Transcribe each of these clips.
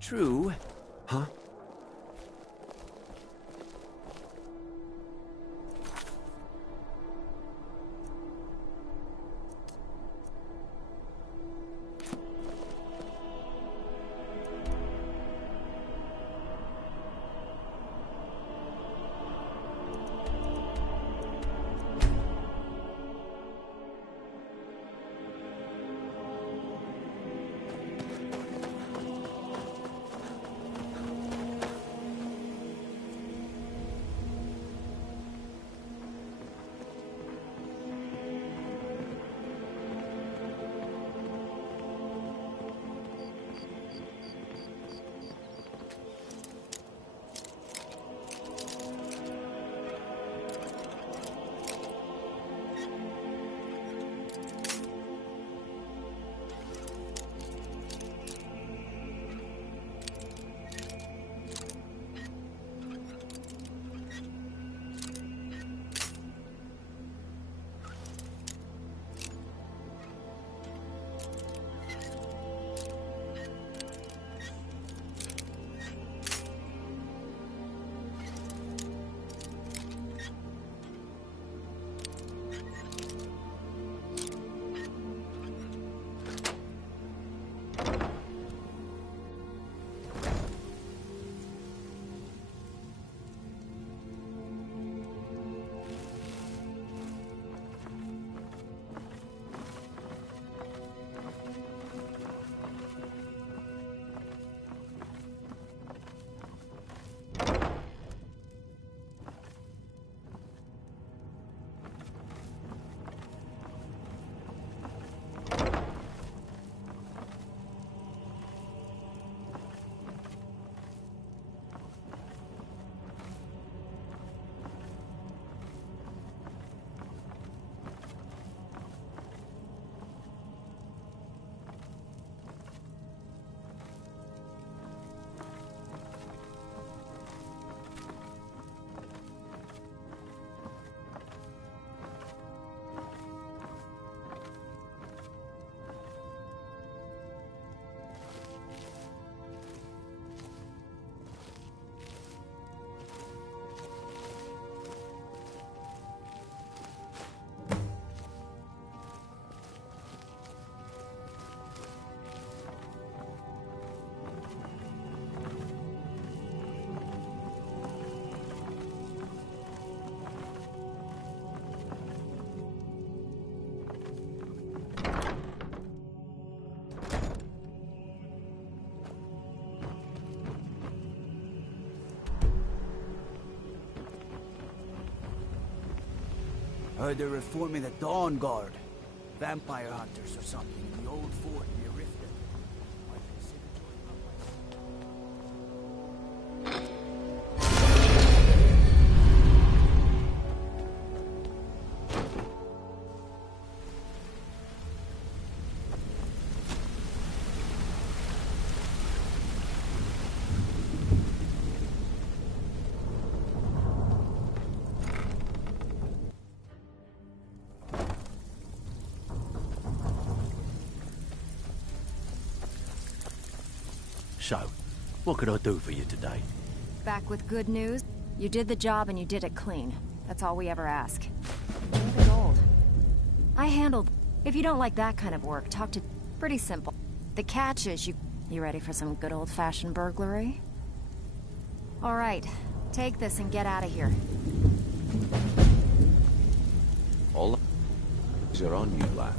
True. Huh? Heard they're reforming the Dawn Guard. Vampire hunters or something in the old fort near Riften. Might consider So, what could I do for you today? Back with good news? You did the job and you did it clean. That's all we ever ask. Enjoy the gold. I handled... If you don't like that kind of work, talk to... Pretty simple. The catch is You ready for some good old-fashioned burglary? Alright, take this and get out of here. All eyes are on you, lad.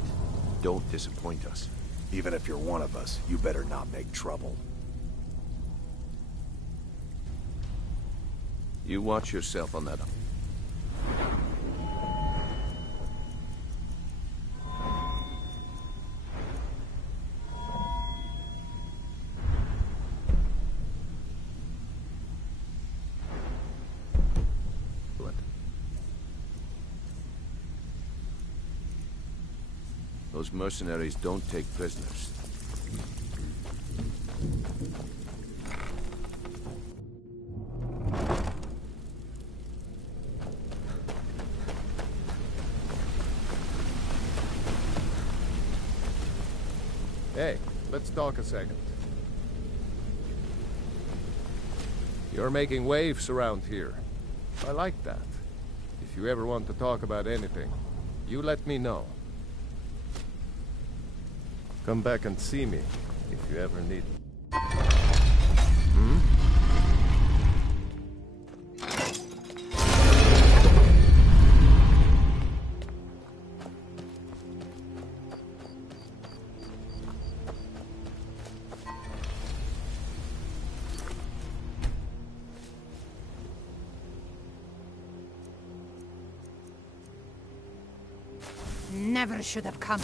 Don't disappoint us. Even if you're one of us, you better not make trouble. You watch yourself on that. Those mercenaries don't take prisoners. Hey, let's talk a second. You're making waves around here. I like that. If you ever want to talk about anything, you let me know. Come back and see me if you ever need. Never should have come.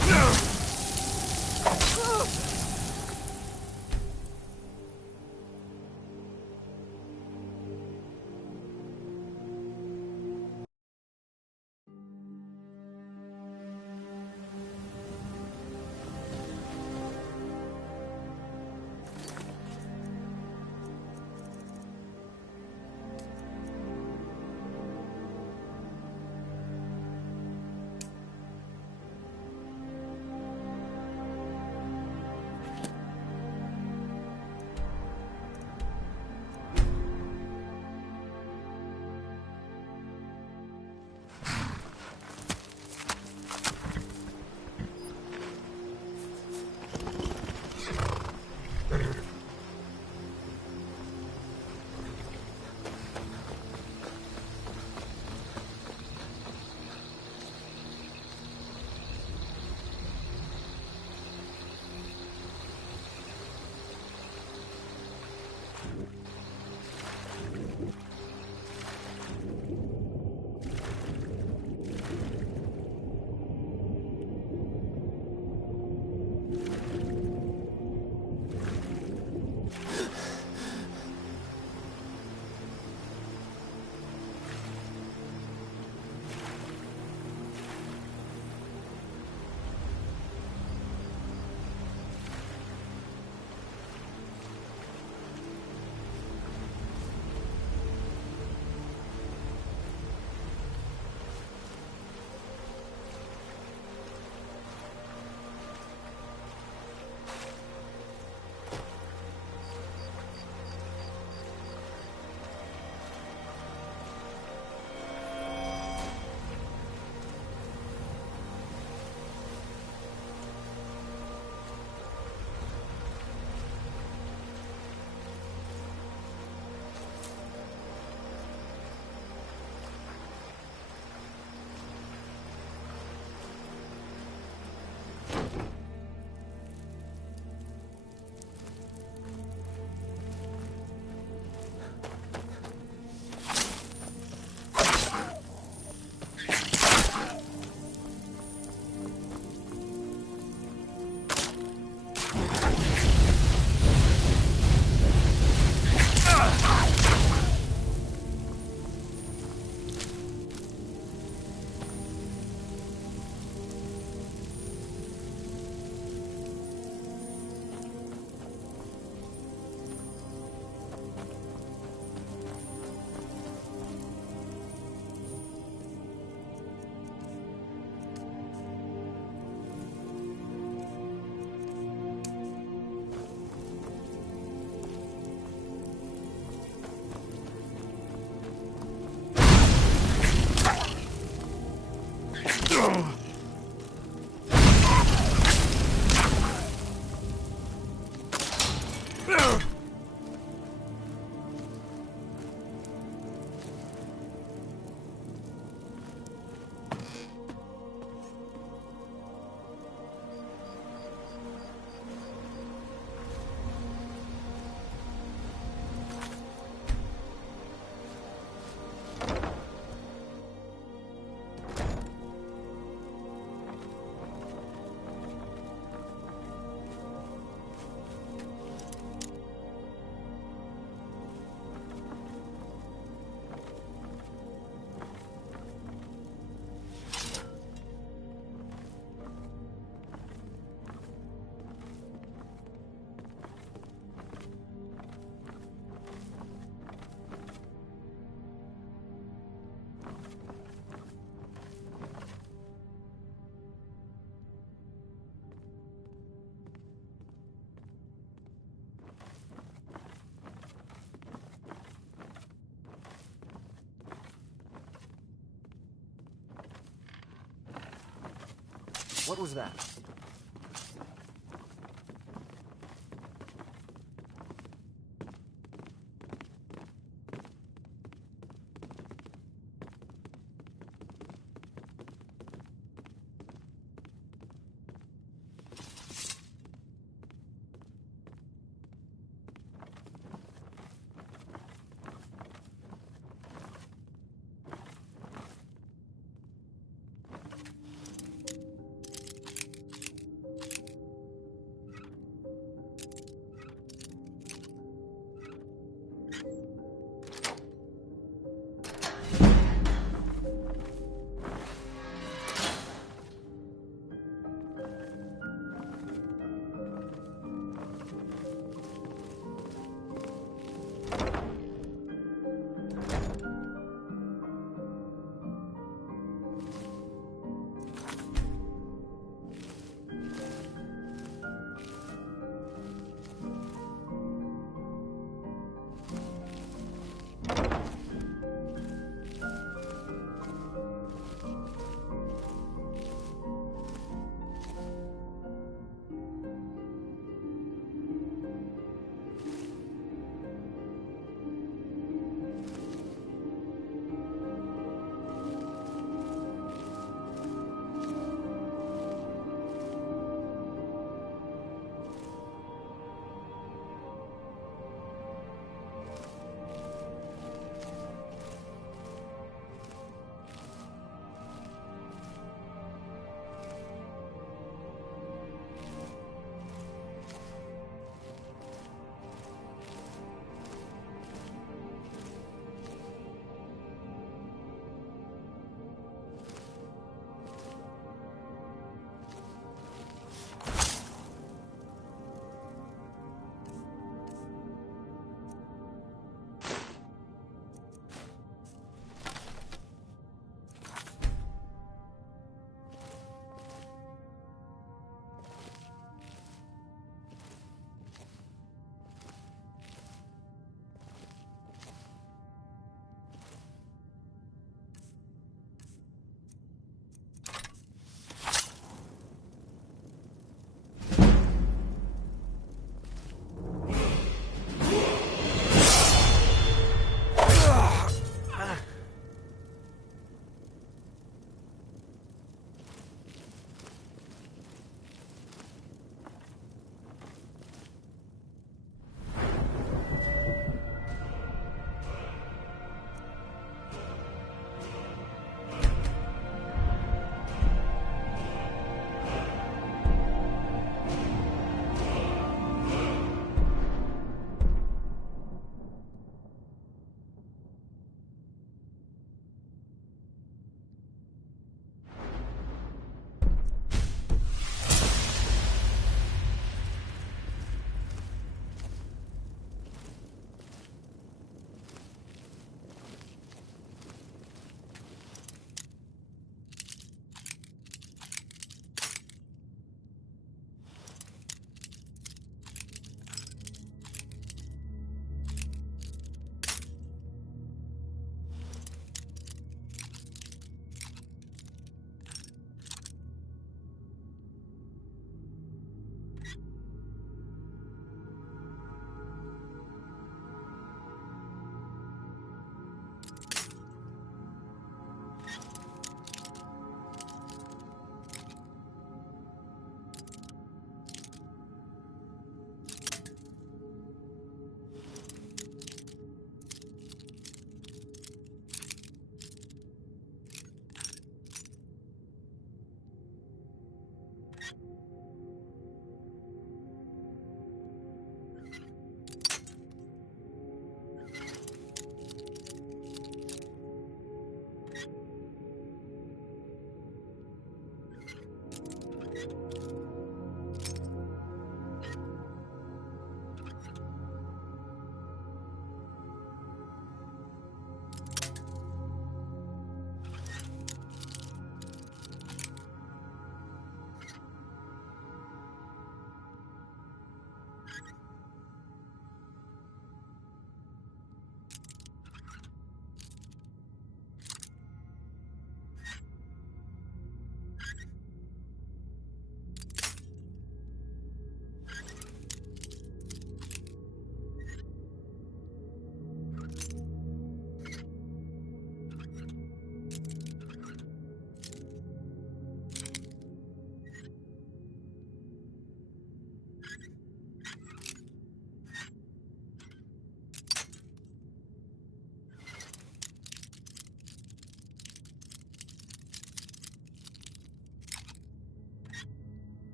What was that?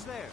Who's there?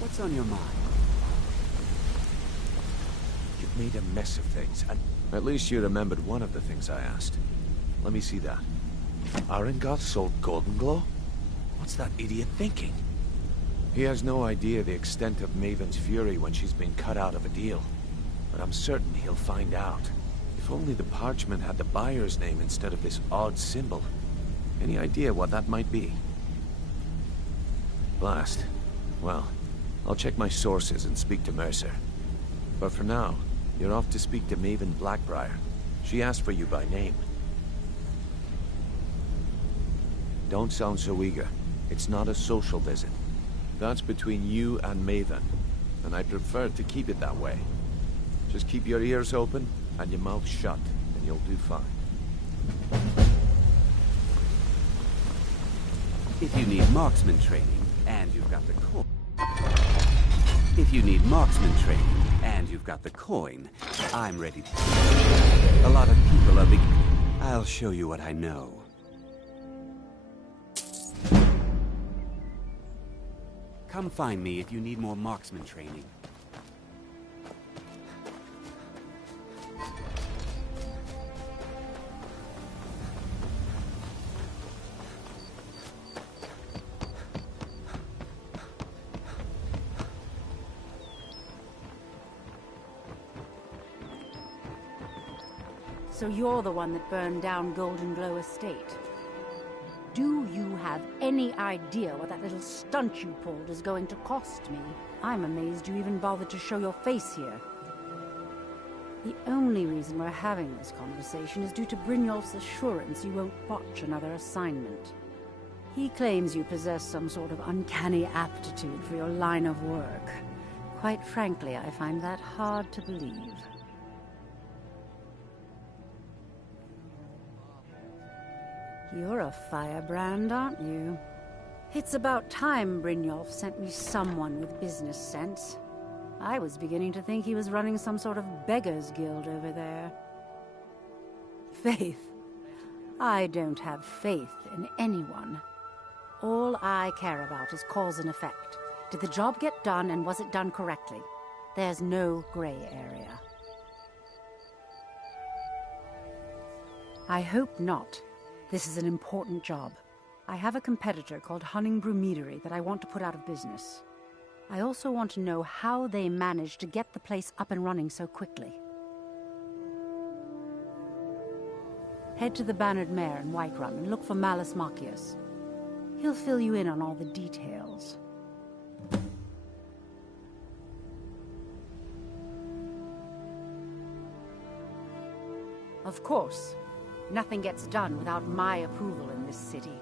What's on your mind? You've made a mess of things, and at least you remembered one of the things I asked. Let me see that. Arengoth sold Golden Glow? What's that idiot thinking? He has no idea the extent of Maven's fury when she's been cut out of a deal. But I'm certain he'll find out. If only the parchment had the buyer's name instead of this odd symbol. Any idea what that might be? Blast. Well, I'll check my sources and speak to Mercer. But for now, you're off to speak to Maven Blackbriar. She asked for you by name. Don't sound so eager. It's not a social visit. That's between you and Maven, and I prefer to keep it that way. Just keep your ears open and your mouth shut, and you'll do fine. If you need marksman training, and you've got the coin... If you need marksman training, and you've got the coin, I'm ready to... A lot of people are I'll show you what I know. Come find me if you need more marksman training. So you're the one that burned down Golden Glow Estate. Do you have any idea what that little stunt you pulled is going to cost me? I'm amazed you even bothered to show your face here. The only reason we're having this conversation is due to Brynjolf's assurance you won't botch another assignment. He claims you possess some sort of uncanny aptitude for your line of work. Quite frankly, I find that hard to believe. You're a firebrand, aren't you? It's about time Brynjolf sent me someone with business sense. I was beginning to think he was running some sort of beggars guild over there. Faith? I don't have faith in anyone. All I care about is cause and effect. Did the job get done, and was it done correctly? There's no gray area. I hope not. This is an important job. I have a competitor called Hunningbrew Meadery that I want to put out of business. I also want to know how they managed to get the place up and running so quickly. Head to the Bannered Mare in Whiterun and look for Malus Machius. He'll fill you in on all the details. Of course. Nothing gets done without my approval in this city.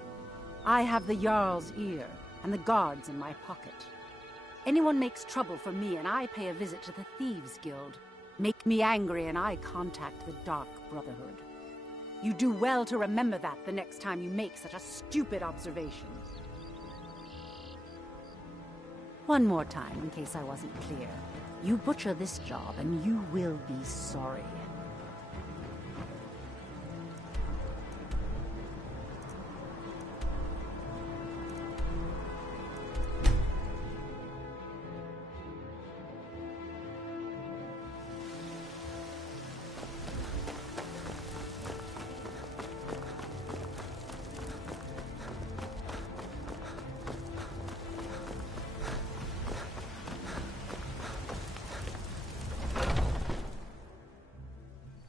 I have the Jarl's ear and the guards in my pocket. Anyone makes trouble for me and I pay a visit to the Thieves' Guild. Make me angry and I contact the Dark Brotherhood. You do well to remember that the next time you make such a stupid observation. One more time, in case I wasn't clear. You butcher this job and you will be sorry.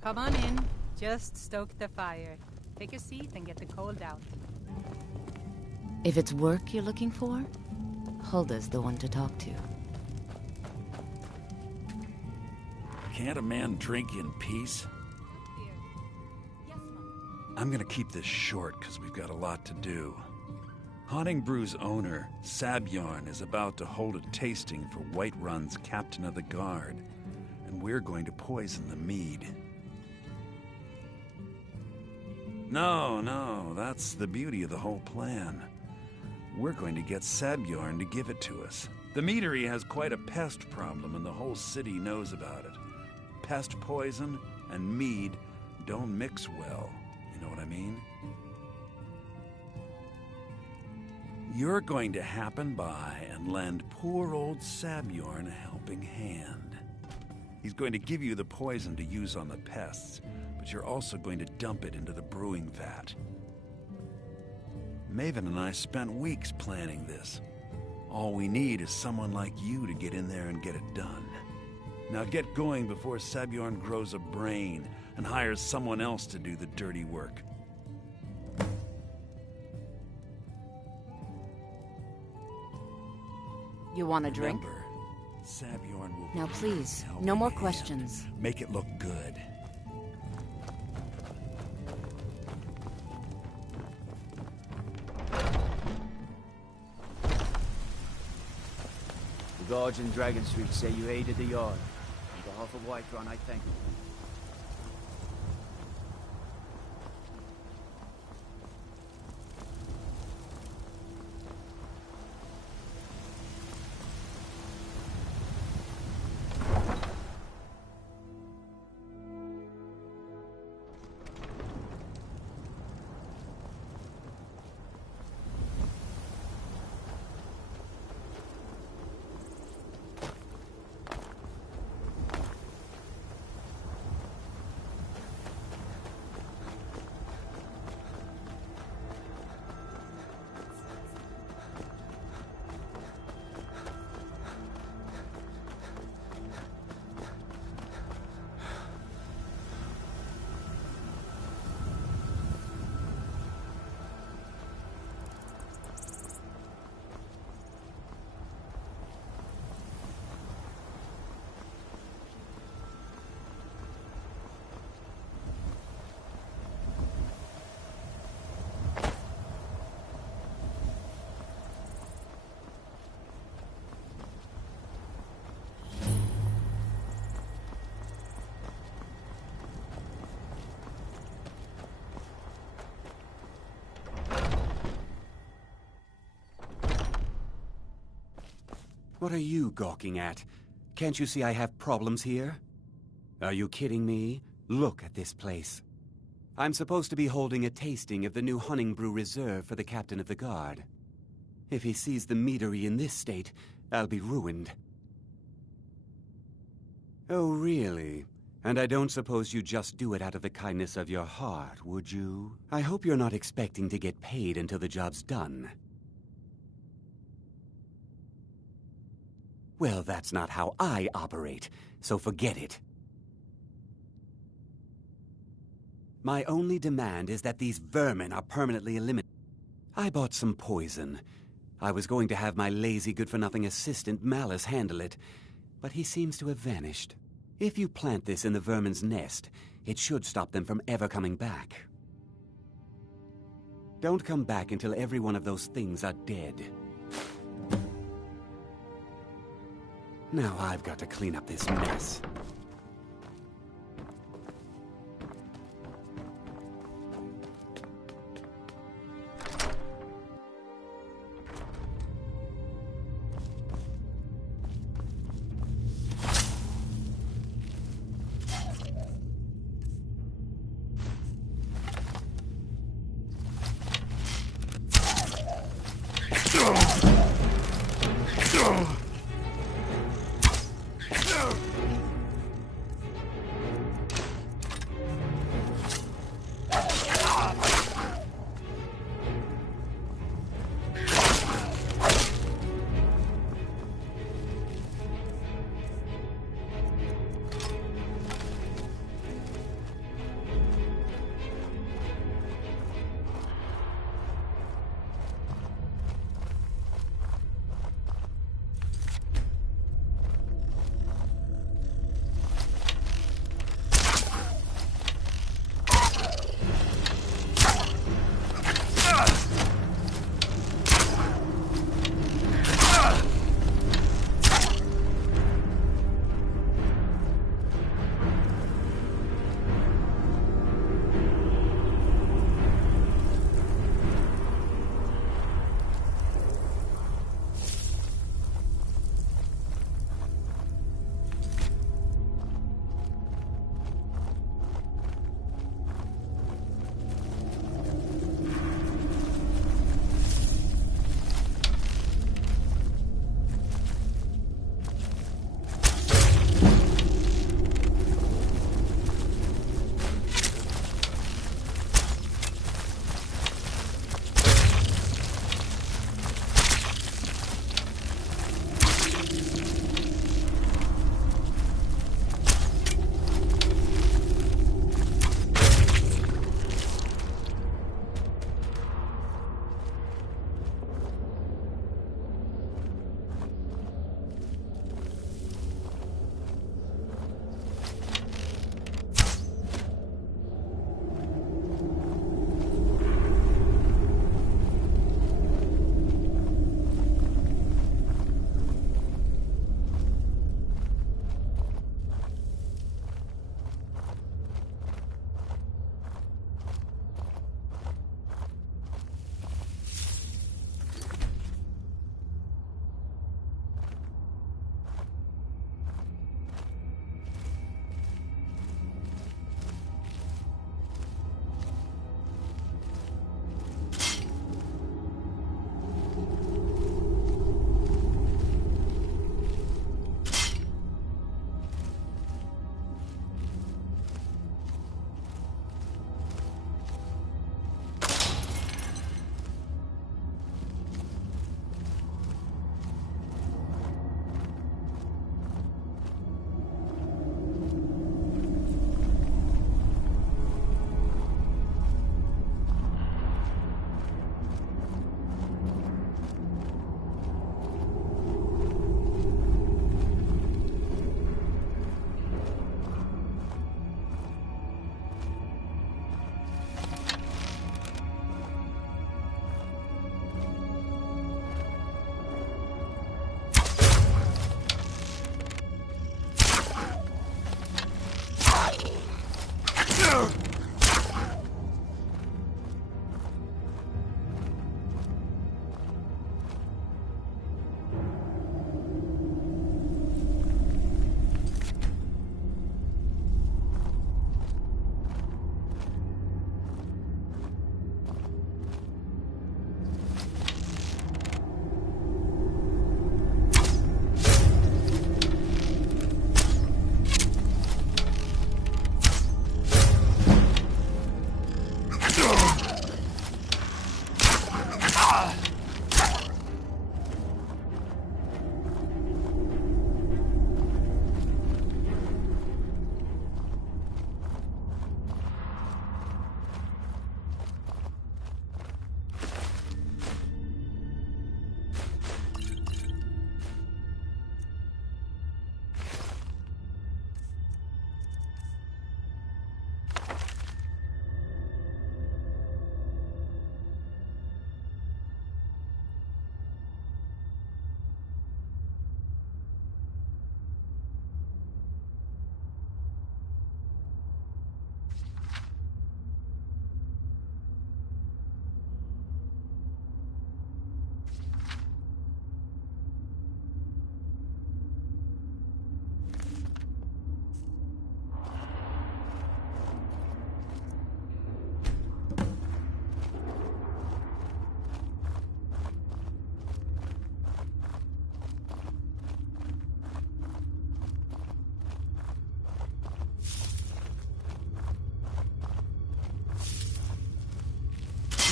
Come on in. Just stoke the fire. Take a seat and get the cold out. If it's work you're looking for, Hulda's the one to talk to. Can't a man drink in peace? I'm gonna keep this short because we've got a lot to do. Haunting Brew's owner, Sabjorn, is about to hold a tasting for Whiterun's Captain of the Guard, and we're going to poison the mead. No, that's the beauty of the whole plan. We're going to get Sabjorn to give it to us. The meadery has quite a pest problem and the whole city knows about it. Pest poison and mead don't mix well, you know what I mean? You're going to happen by and lend poor old Sabjorn a helping hand. He's going to give you the poison to use on the pests, but you're also going to dump it into the brewing vat. Maven and I spent weeks planning this. All we need is someone like you to get in there and get it done. Now get going before Sabjorn grows a brain and hires someone else to do the dirty work. You want a drink? Remember, Sabjorn will Now be please, helping no more hand. questions. Make it look good. The guards in Dragon Street say you aided the yard. On behalf of Whiterun, I thank you. What are you gawking at? Can't you see I have problems here? Are you kidding me? Look at this place. I'm supposed to be holding a tasting of the new Hunting Brew Reserve for the Captain of the Guard. If he sees the meadery in this state, I'll be ruined. Oh, really? And I don't suppose you just do it out of the kindness of your heart, would you? I hope you're not expecting to get paid until the job's done. Well, that's not how I operate, so forget it. My only demand is that these vermin are permanently eliminated. I bought some poison. I was going to have my lazy, good-for-nothing assistant, Malice, handle it, but he seems to have vanished. If you plant this in the vermin's nest, it should stop them from ever coming back. Don't come back until every one of those things are dead. Now I've got to clean up this mess.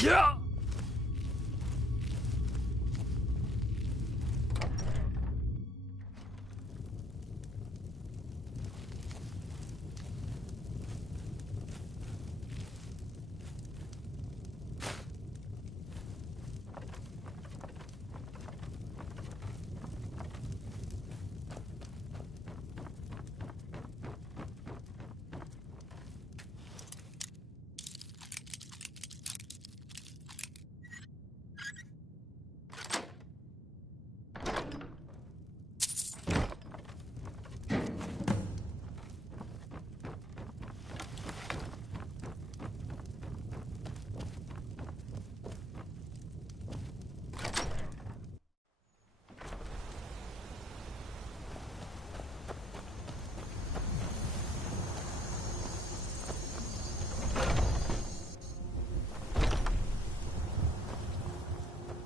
Yeah!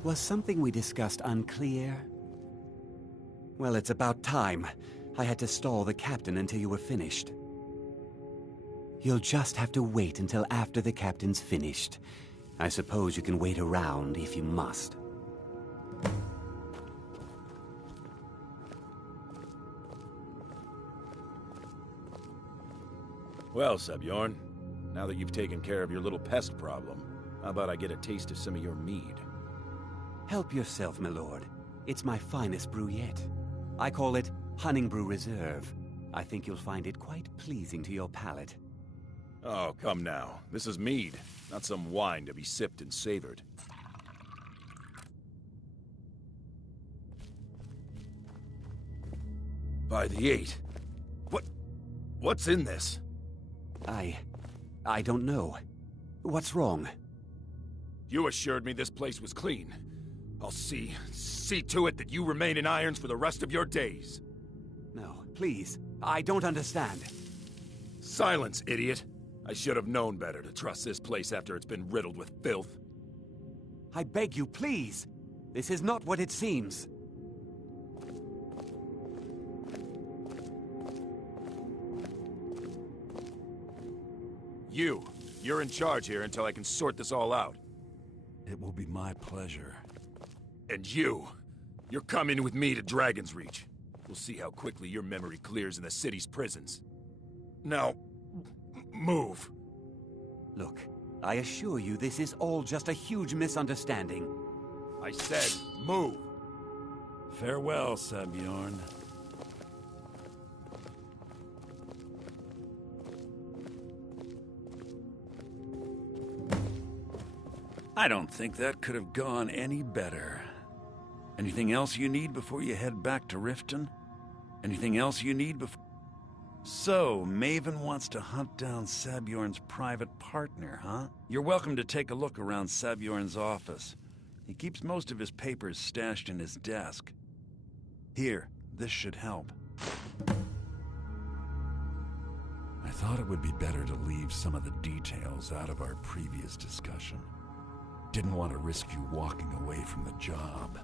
Was something we discussed unclear? Well, it's about time. I had to stall the captain until you were finished. You'll just have to wait until after the captain's finished. I suppose you can wait around if you must. Well, Sebjorn, now that you've taken care of your little pest problem, how about I get a taste of some of your mead? Help yourself, my lord. It's my finest brew yet. I call it Honningbrew Reserve. I think you'll find it quite pleasing to your palate. Oh, come now. This is mead, not some wine to be sipped and savored. By the 8. What's in this? I don't know. What's wrong? You assured me this place was clean. I'll see to it that you remain in irons for the rest of your days. No, please. I don't understand. Silence, idiot. I should have known better to trust this place after it's been riddled with filth. I beg you, please. This is not what it seems. You're in charge here until I can sort this all out. It will be my pleasure. And you're coming with me to Dragon's Reach. We'll see how quickly your memory clears in the city's prisons. Now, move. Look, I assure you this is all just a huge misunderstanding. I said, move. Farewell, Sebjorn. I don't think that could have gone any better. Anything else you need before you head back to Riften? Anything else you need before... So, Maven wants to hunt down Sebjorn's private partner, huh? You're welcome to take a look around Sebjorn's office. He keeps most of his papers stashed in his desk. Here, this should help. I thought it would be better to leave some of the details out of our previous discussion. Didn't want to risk you walking away from the job.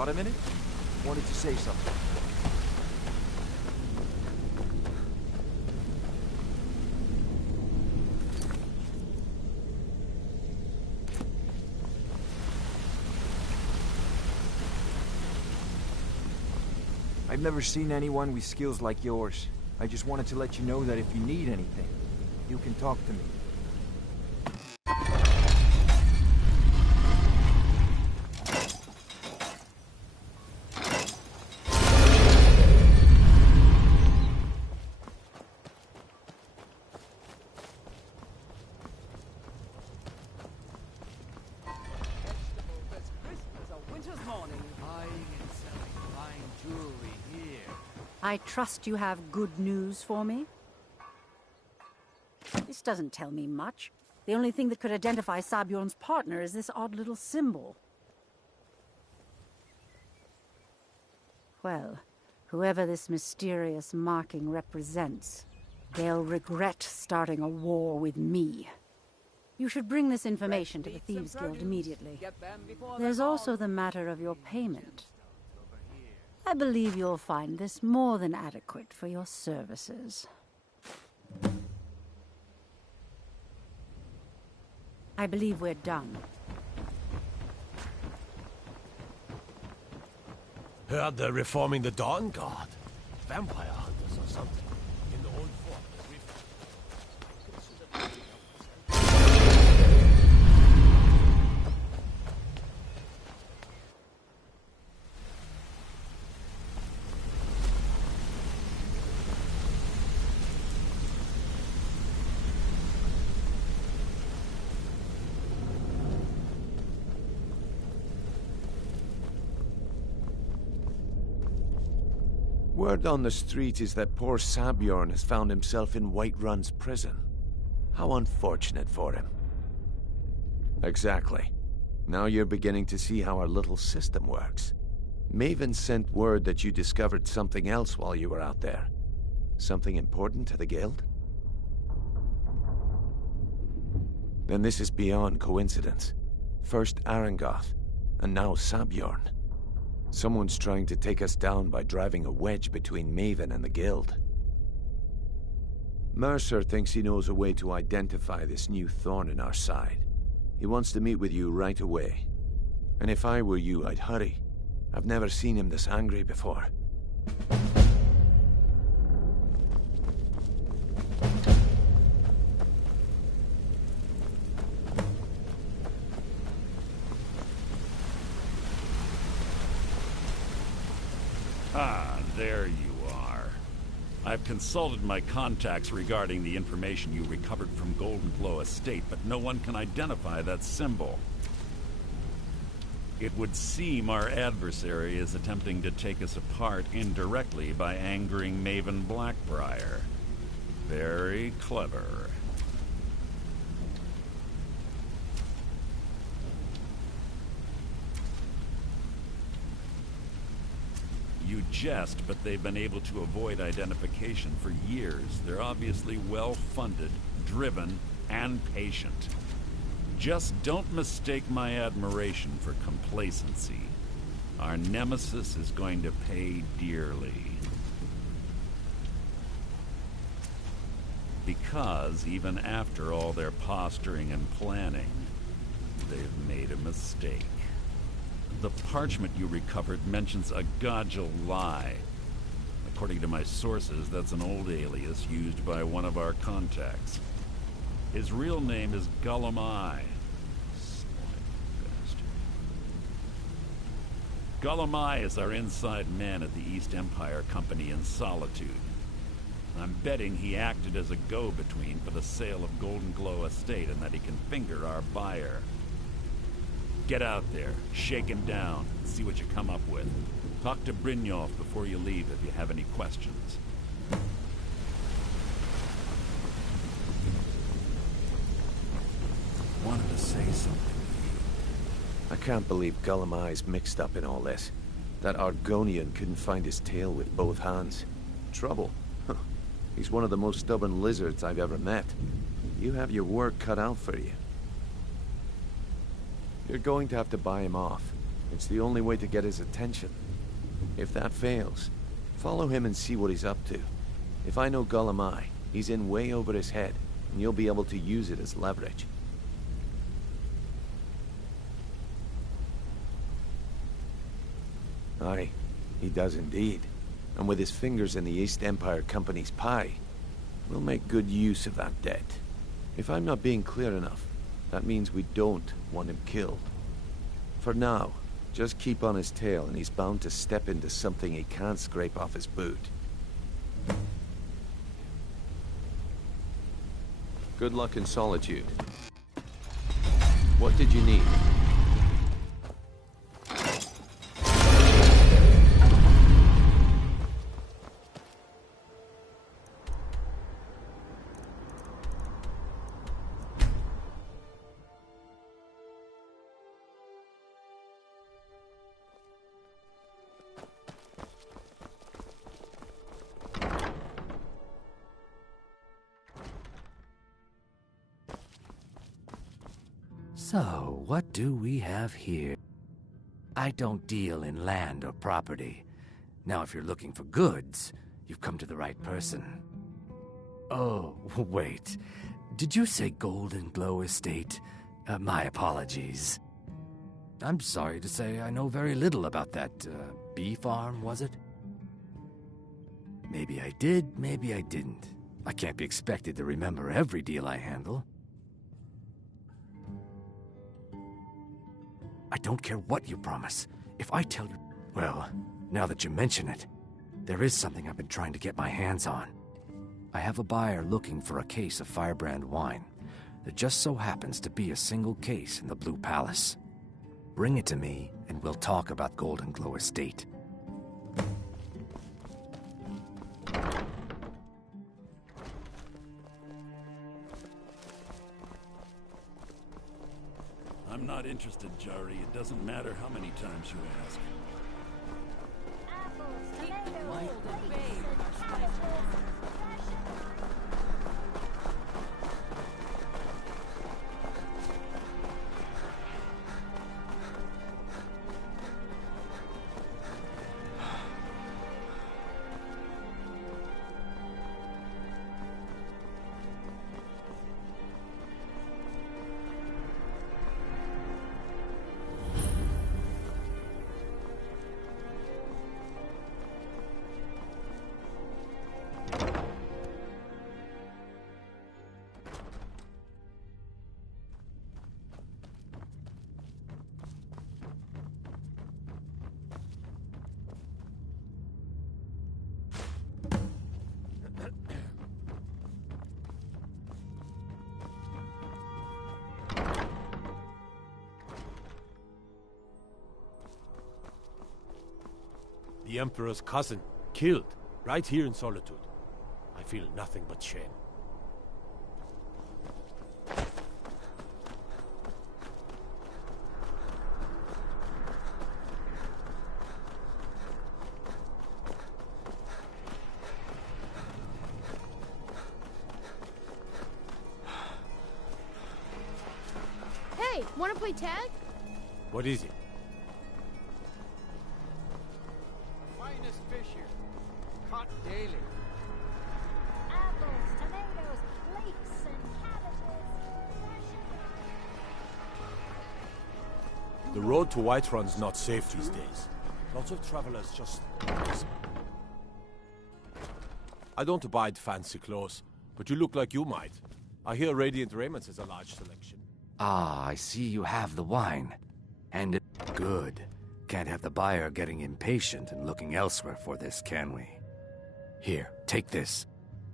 Got a minute? Wanted to say something. I've never seen anyone with skills like yours. I just wanted to let you know that if you need anything, you can talk to me. I trust you have good news for me? This doesn't tell me much. The only thing that could identify Sabjorn's partner is this odd little symbol. Well, whoever this mysterious marking represents, they'll regret starting a war with me. You should bring this information to the Thieves' Guild immediately. There's also the matter of your payment. I believe you'll find this more than adequate for your services. I believe we're done. Heard they're reforming the Dawn Guard. Vampire hunters or something. In the old fortress. Word on the street is that poor Sabjorn has found himself in Whiterun's prison. How unfortunate for him. Exactly. Now you're beginning to see how our little system works. Maven sent word that you discovered something else while you were out there. Something important to the Guild? Then this is beyond coincidence. First Arangoth, and now Sabjorn. Someone's trying to take us down by driving a wedge between Maven and the Guild. Mercer thinks he knows a way to identify this new thorn in our side. He wants to meet with you right away. And if I were you, I'd hurry. I've never seen him this angry before. Ah, there you are. I've consulted my contacts regarding the information you recovered from Golden Glow Estate, but no one can identify that symbol. It would seem our adversary is attempting to take us apart indirectly by angering Maven Blackbriar. Very clever. You jest, but they've been able to avoid identification for years. They're obviously well-funded, driven, and patient. Just don't mistake my admiration for complacency. Our nemesis is going to pay dearly. Because even after all their posturing and planning, they've made a mistake. The parchment you recovered mentions a Godgel lie. According to my sources, that's an old alias used by one of our contacts. His real name is Gullumai. Gullumai is our inside man at the East Empire Company in Solitude. I'm betting he acted as a go-between for the sale of Golden Glow Estate and that he can finger our buyer. Get out there, shake him down, and see what you come up with. Talk to Brynjolf before you leave if you have any questions. Wanted to say something. I can't believe Gullumai's mixed up in all this. That Argonian couldn't find his tail with both hands. Trouble? Huh. He's one of the most stubborn lizards I've ever met. You have your work cut out for you. You're going to have to buy him off. It's the only way to get his attention. If that fails, follow him and see what he's up to. If I know Gulamai, he's in way over his head, and you'll be able to use it as leverage. Aye, he does indeed. And with his fingers in the East Empire Company's pie, we'll make good use of that debt. If I'm not being clear enough, that means we don't want him killed. For now, just keep on his tail and he's bound to step into something he can't scrape off his boot. Good luck in Solitude. What did you need? So, what do we have here? I don't deal in land or property. Now, if you're looking for goods, you've come to the right person. Oh, wait. Did you say Golden Glow Estate? My apologies. I'm sorry to say I know very little about that, bee farm, was it? Maybe I did, maybe I didn't. I can't be expected to remember every deal I handle. I don't care what you promise. If I tell you... Well, now that you mention it, there is something I've been trying to get my hands on. I have a buyer looking for a case of Firebrand wine. There just so happens to be a single case in the Blue Palace. Bring it to me, and we'll talk about Golden Glow Estate. I'm not interested, Jari. It doesn't matter how many times you ask. The Emperor's cousin, killed, right here in Solitude. I feel nothing but shame. Hey, wanna play tag? What is it? Finest fish here. Caught daily. Apples, tomatoes, leeks, and cabbages. The road to Whiterun's not safe these days. Lots of travelers just... I don't abide fancy clothes, but you look like you might. I hear Radiant Raiments has a large selection. Ah, I see you have the wine. And it... Good. Can't have the buyer getting impatient and looking elsewhere for this, can we? Here, take this.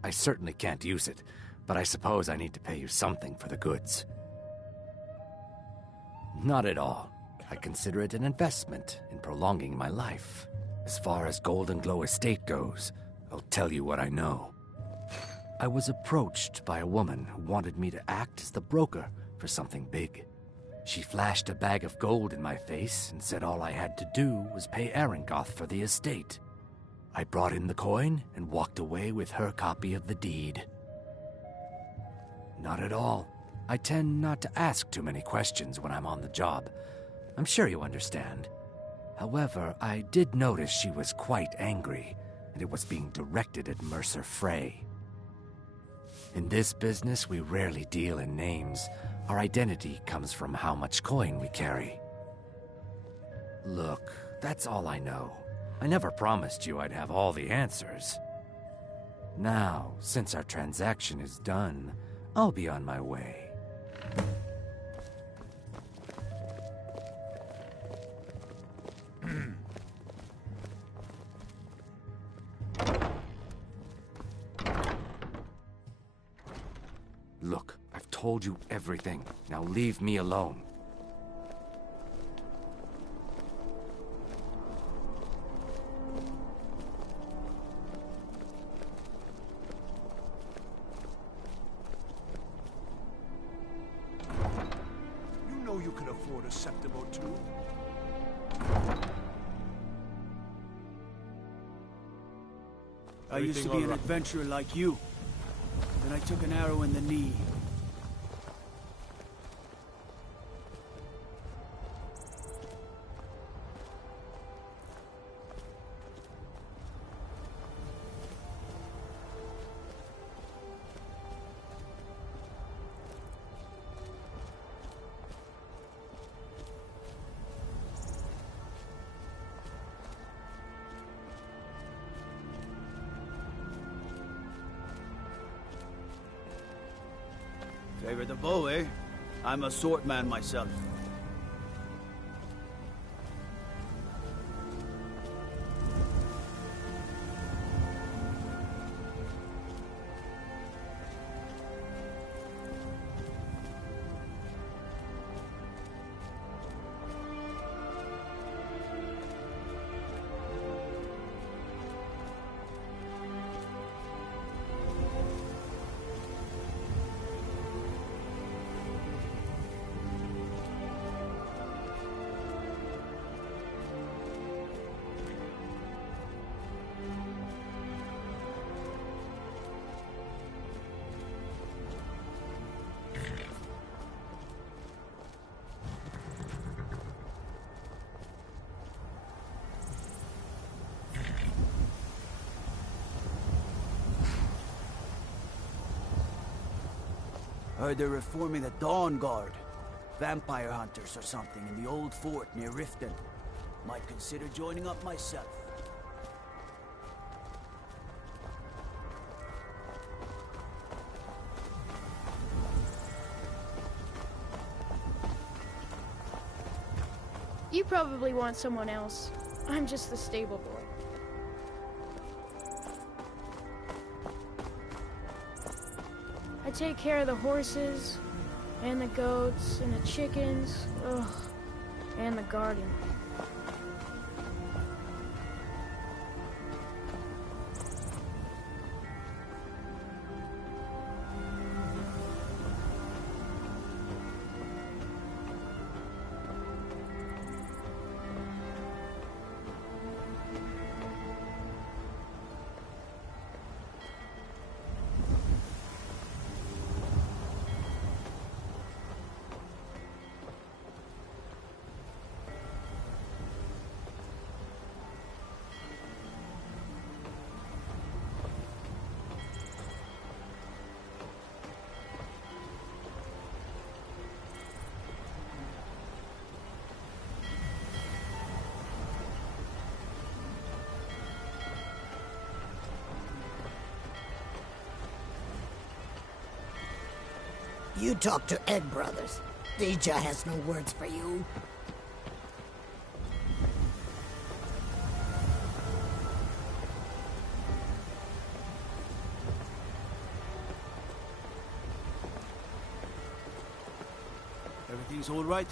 I certainly can't use it, but I suppose I need to pay you something for the goods. Not at all. I consider it an investment in prolonging my life. As far as Golden Glow Estate goes, I'll tell you what I know. I was approached by a woman who wanted me to act as the broker for something big. She flashed a bag of gold in my face and said all I had to do was pay Arengoth for the estate. I brought in the coin and walked away with her copy of the deed. Not at all. I tend not to ask too many questions when I'm on the job. I'm sure you understand. However, I did notice she was quite angry, and it was being directed at Mercer Frey. In this business, we rarely deal in names. Our identity comes from how much coin we carry. Look, that's all I know. I never promised you I'd have all the answers. Now, since our transaction is done, I'll be on my way. Look, I've told you everything. Now leave me alone. You know you can afford a septim or two. I used to be an adventurer like you. Then I took an arrow in the knee. Favor the bow, eh? I'm a swordman myself. Heard they're reforming the Dawn Guard. Vampire hunters or something in the old fort near Riften. Might consider joining up myself. You probably want someone else. I'm just the stable boy. I take care of the horses, and the goats, and the chickens, ugh, and the garden. You talk to Egg Brothers. Deja has no words for you. Everything's all right?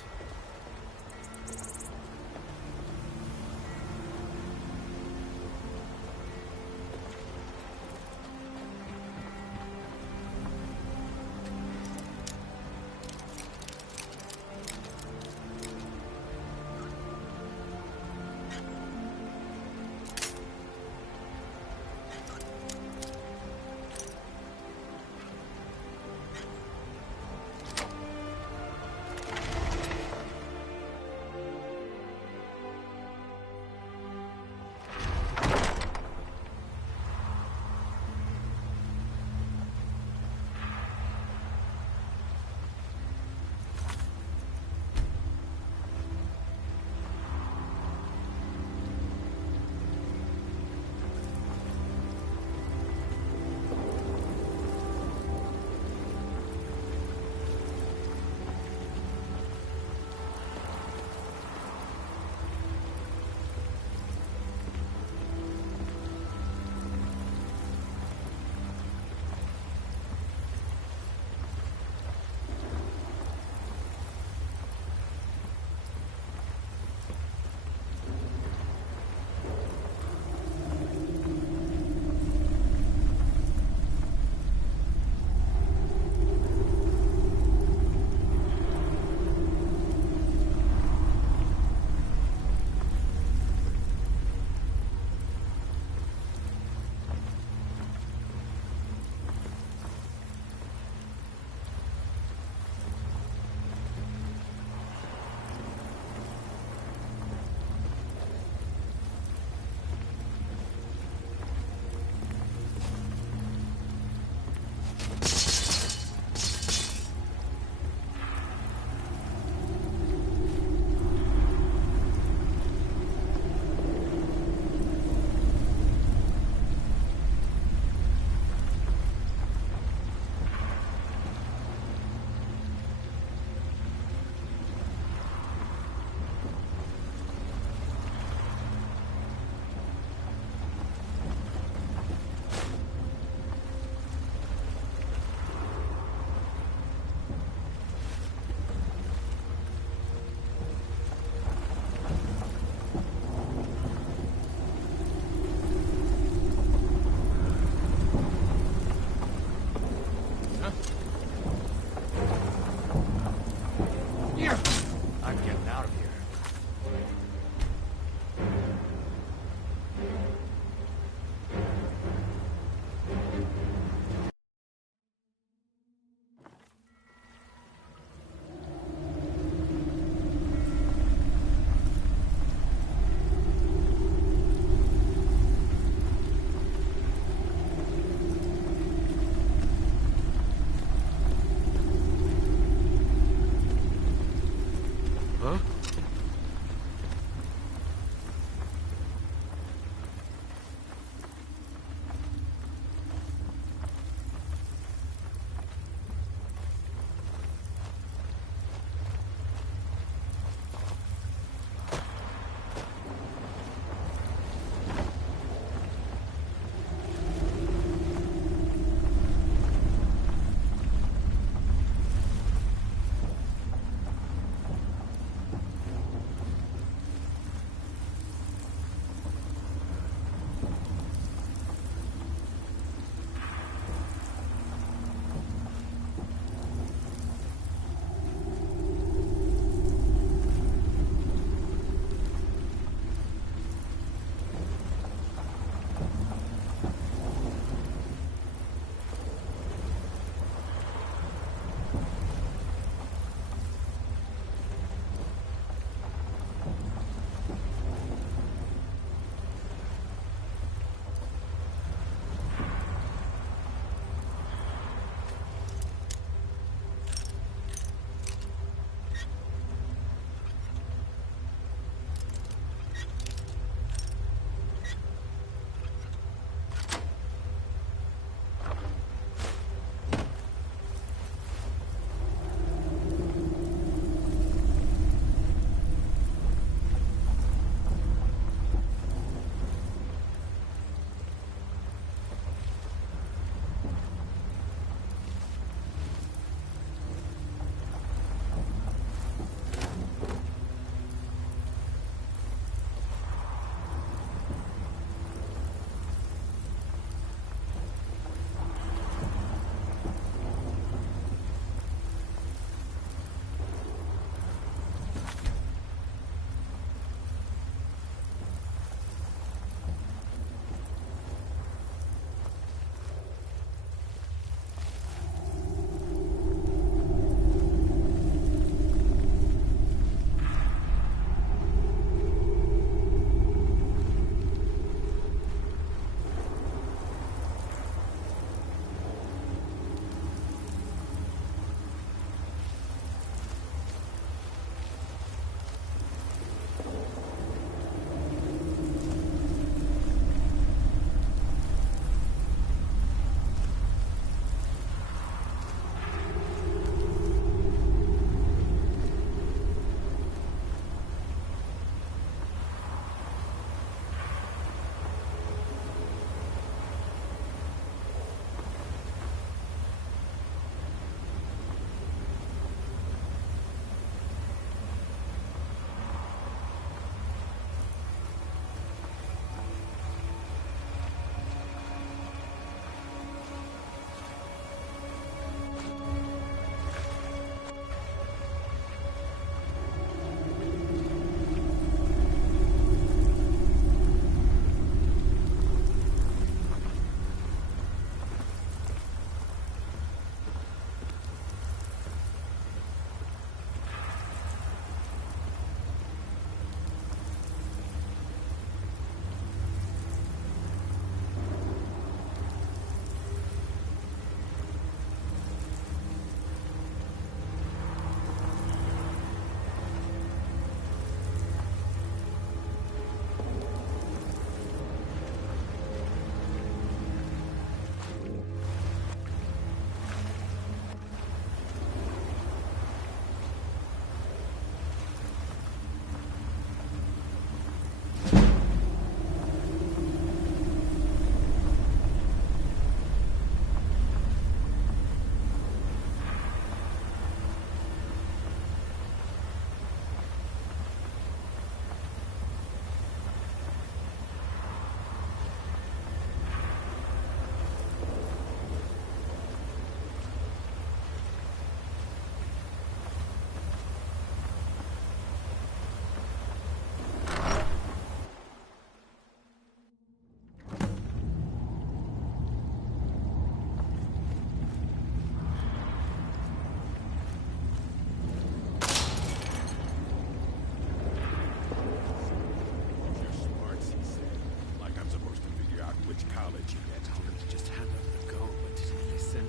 which college you get. Told him to just hand over the gold, but did he listen?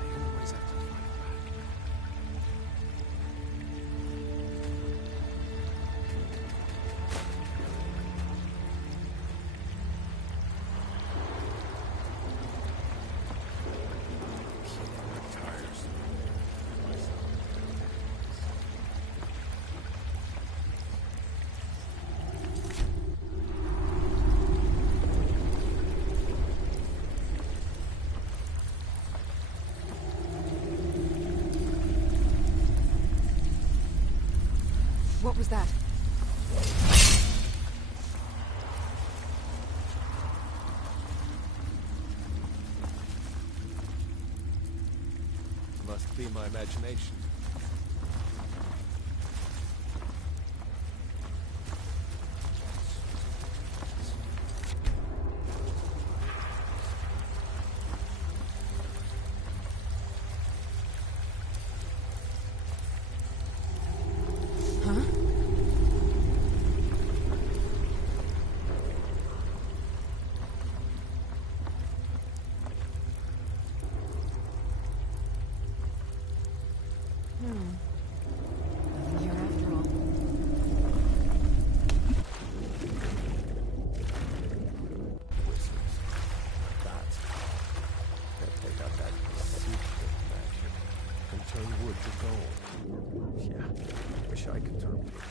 They always have to fight back. What was that? Must be my imagination. Nothing here after all. That. They got that secret magic. Can turn wood to gold. Yeah, wish I could turn wood to gold.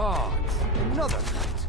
God! Another night!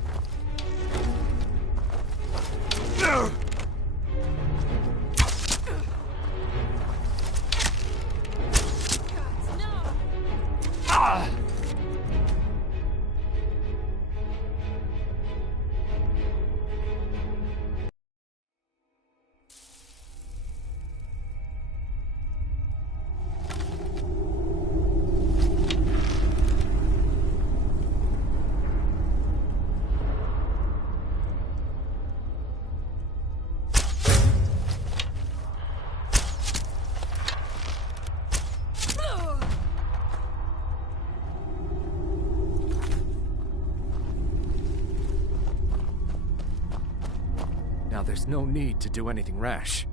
Now, there's no need to do anything rash.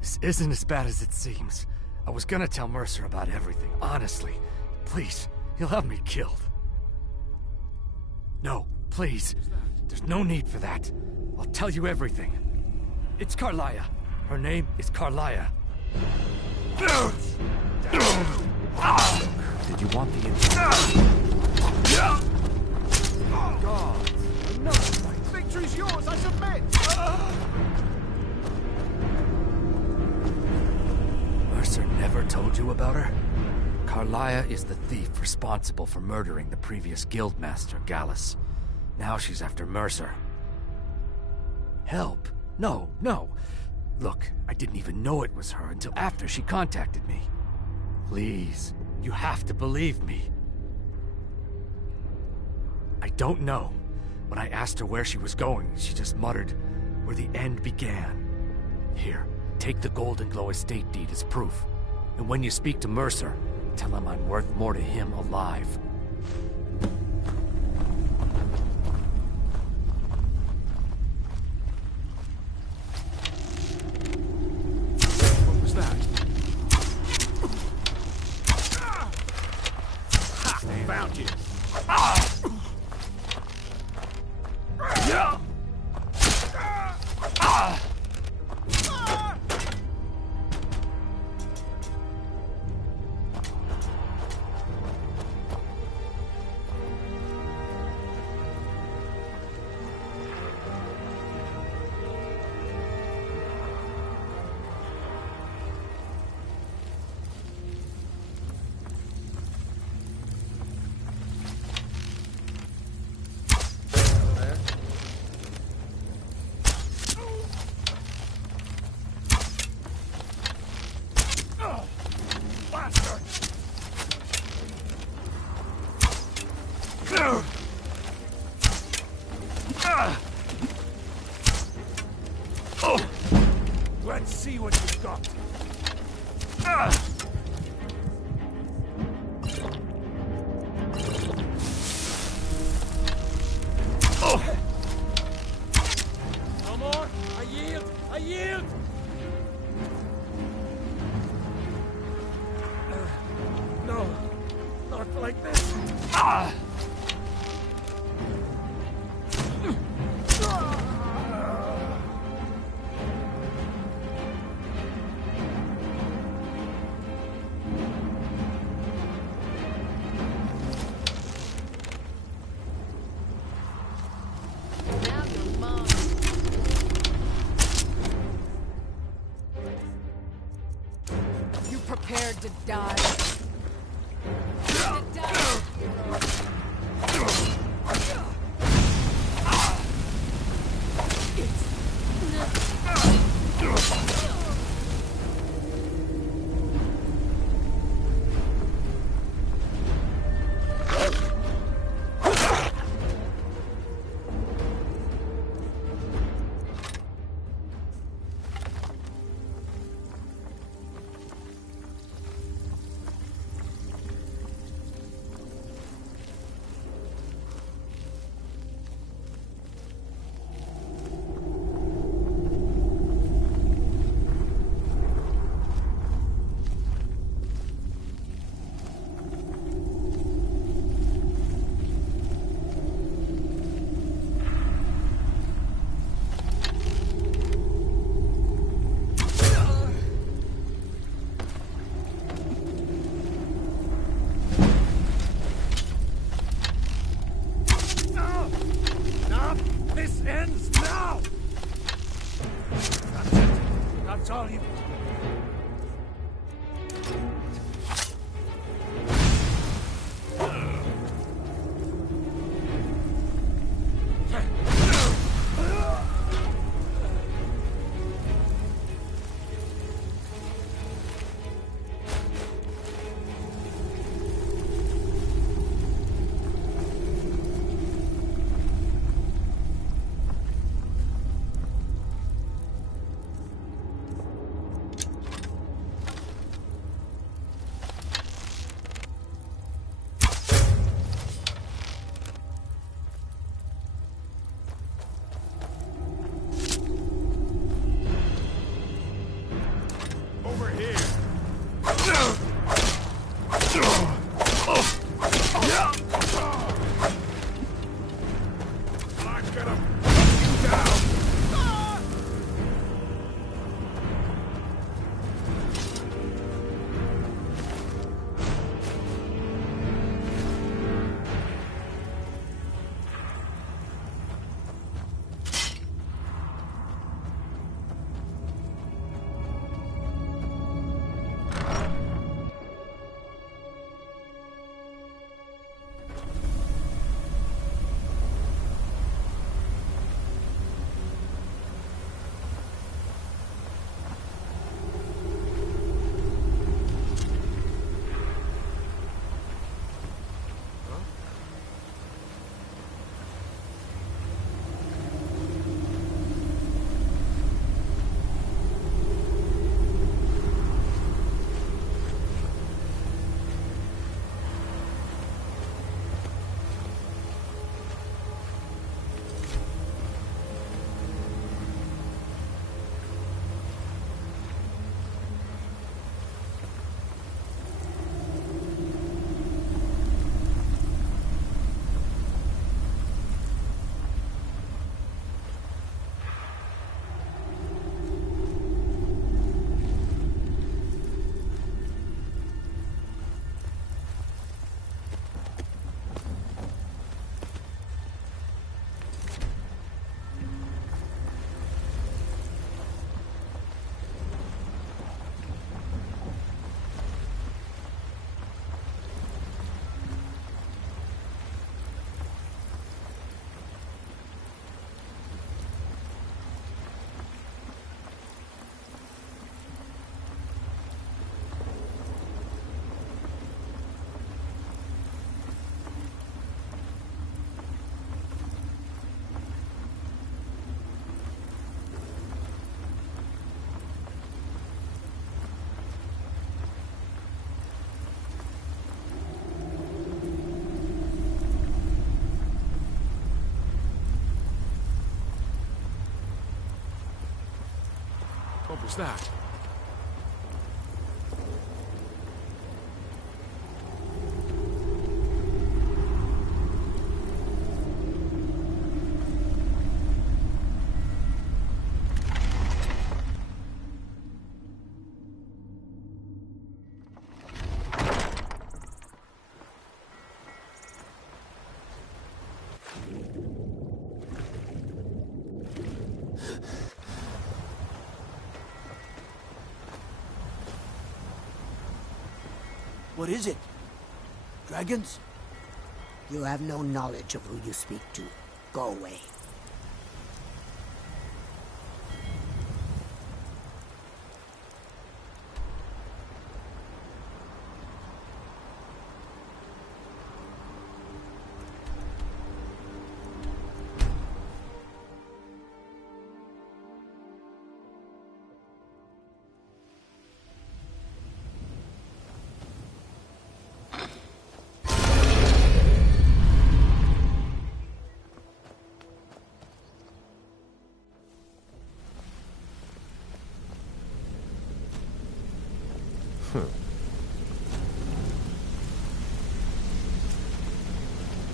This isn't as bad as it seems. I was gonna tell Mercer about everything, honestly. Please, he'll have me killed. No, please. There's no need for that. I'll tell you everything. It's Carlia. Her name is Carlia. Did you want the info? God! No! Victory's yours, I submit! Mercer never told you about her? Carlia is the thief responsible for murdering the previous guildmaster, Gallus. Now she's after Mercer. Help? No, no. Look, I didn't even know it was her until after she contacted me. Please, you have to believe me. I don't know. When I asked her where she was going, she just muttered, where the end began. Here, take the Golden Glow estate deed as proof. And when you speak to Mercer, tell him I'm worth more to him alive. What was that? Ha! Found you! Let's see what you've got. No more! I yield! I yield! No, not like this. Prepared to die. That's all you... What was that? What is it? Dragons? You have no knowledge of who you speak to. Go away.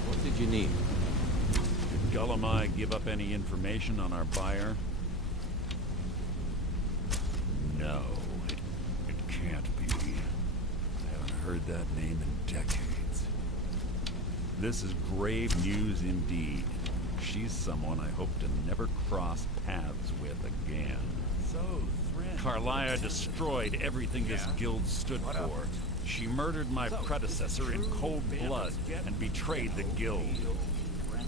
What did you need? Did Gullamai give up any information on our buyer? No, it can't be. I haven't heard that name in decades. This is grave news indeed. She's someone I hope to never cross paths with again. So, friend, Carlia destroyed everything this guild stood for. She murdered my predecessor in cold blood and betrayed the guild.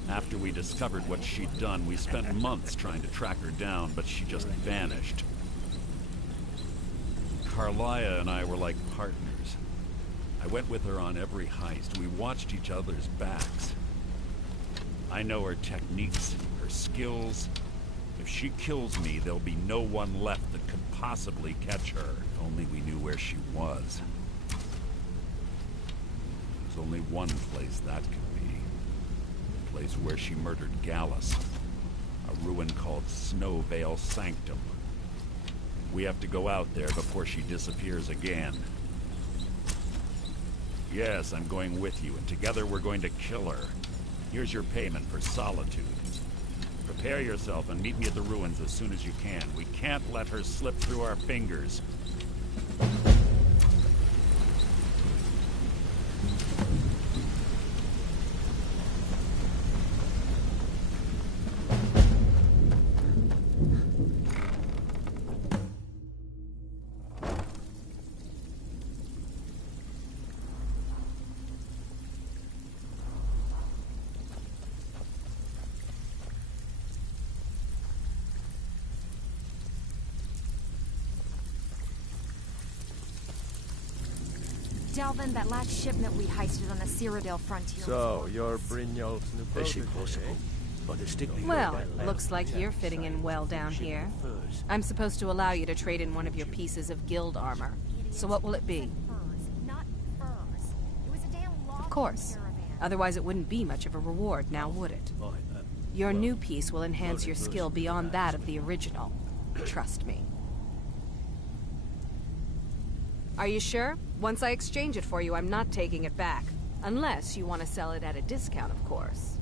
After we discovered what she'd done, we spent months trying to track her down, but she just vanished. Carlia and I were like partners. I went with her on every heist. We watched each other's backs. I know her techniques, her skills. If she kills me, there'll be no one left that could possibly catch her. If only we knew where she was. There's only one place that could be. The place where she murdered Gallus. A ruin called Snowvale Sanctum. We have to go out there before she disappears again. Yes, I'm going with you, and together we're going to kill her. Here's your payment for solitude. Prepare yourself and meet me at the ruins as soon as you can. We can't let her slip through our fingers. Delvin, that last shipment we heisted on the Cyrodiil frontier. So, you're Brynjolf's new protege, Well, looks like you're fitting in well down here. I'm supposed to allow you to trade in one of your pieces of guild armor. So what will it be? Of course. Otherwise it wouldn't be much of a reward, now would it? Your new piece will enhance your skill beyond that of the original. Trust me. Are you sure? Once I exchange it for you, I'm not taking it back. Unless you want to sell it at a discount, of course.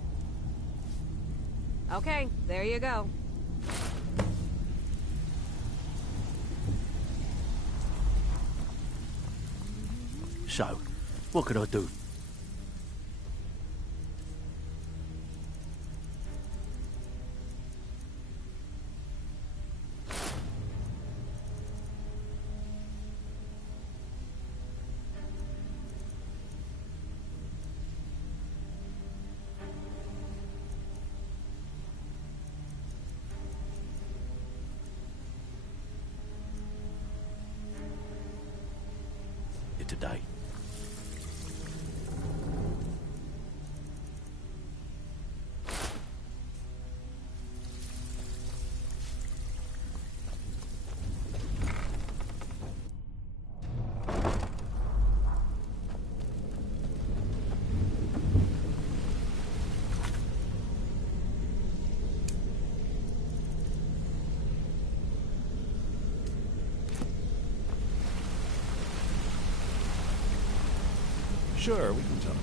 Okay, there you go. So, what could I do? Today. Sure, we can talk.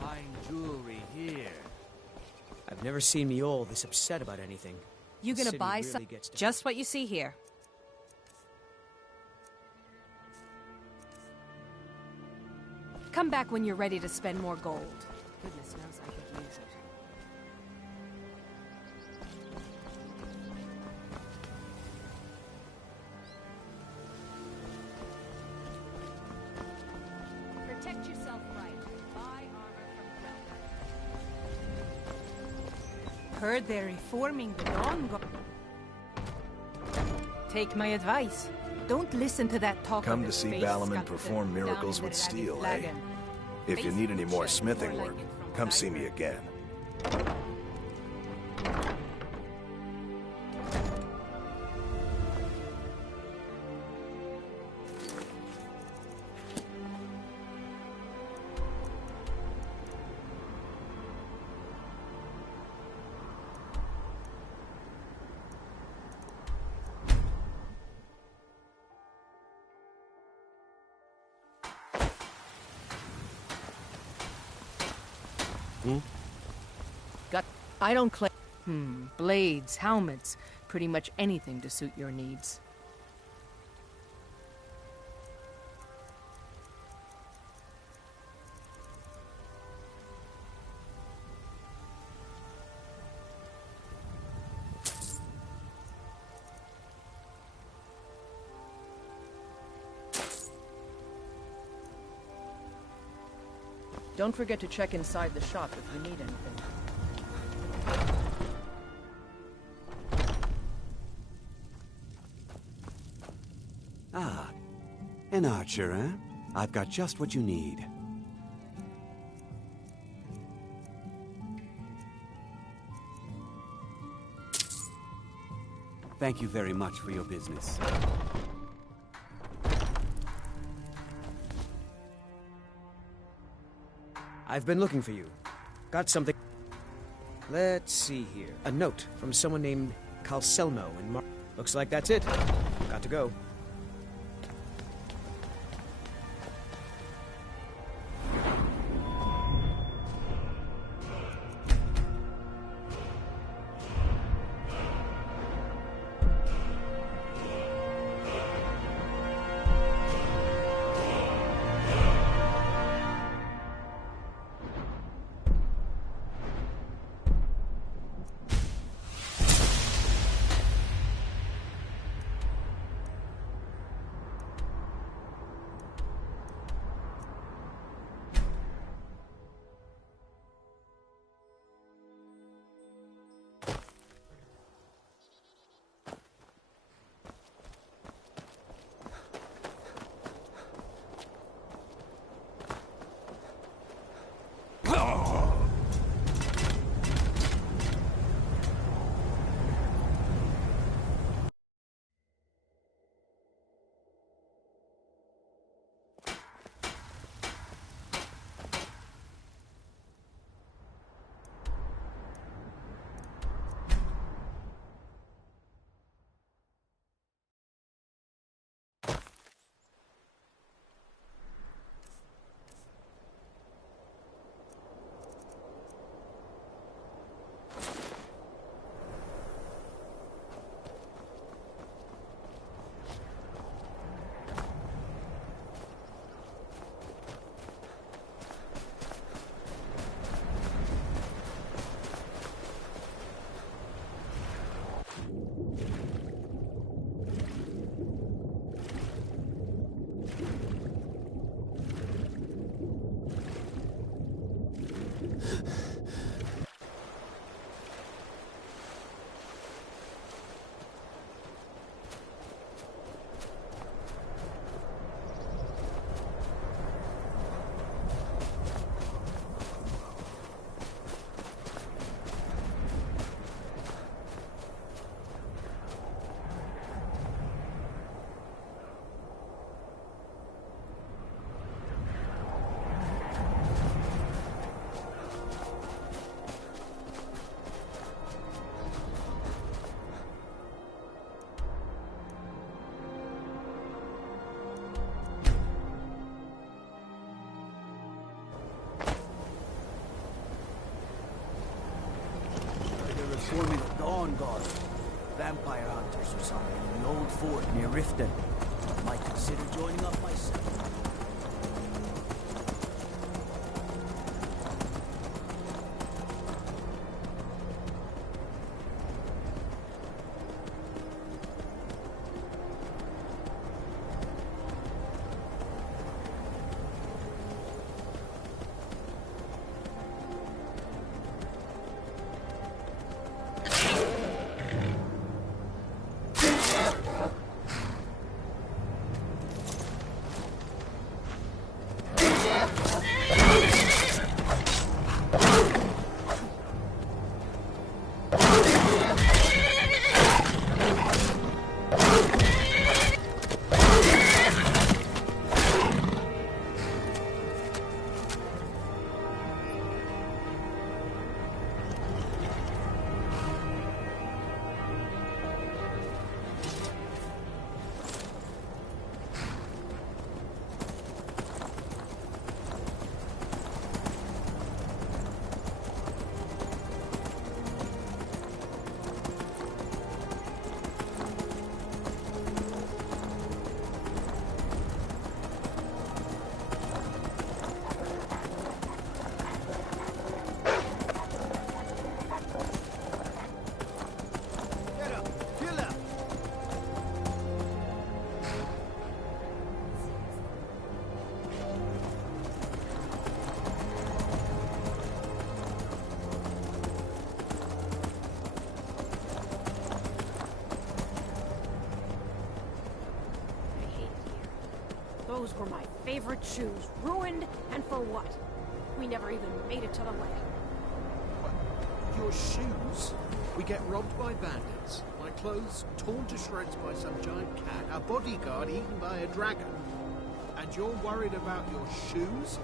Fine jewelry here. I've never seen me all this upset about anything. You The gonna city buy really some? gets to- Just what you see here. Come back when you're ready to spend more gold. Goodness knows I could use it. Protect yourself right. Buy armor from Heard they're reforming the Dawn Guard. Take my advice. Don't listen to that talk. Come to see Balaman perform miracles with steel, eh? If you need any more smithing work, come see me again. I don't claim. Blades, helmets, pretty much anything to suit your needs. Don't forget to check inside the shop if you need anything. Ah, an archer, eh? I've got just what you need. Thank you very much for your business. I've been looking for you. Got something. Let's see here. A note from someone named Calselmo in Mar... Looks like that's it. Got to go. Forming a Dawn Guard. Vampire hunters or something in the old fort near Riften. Might consider joining up myself. Those were my favorite shoes. Ruined, and for what? We never even made it to the wedding. Your shoes? We get robbed by bandits, my clothes torn to shreds by some giant cat, a bodyguard eaten by a dragon. And you're worried about your shoes?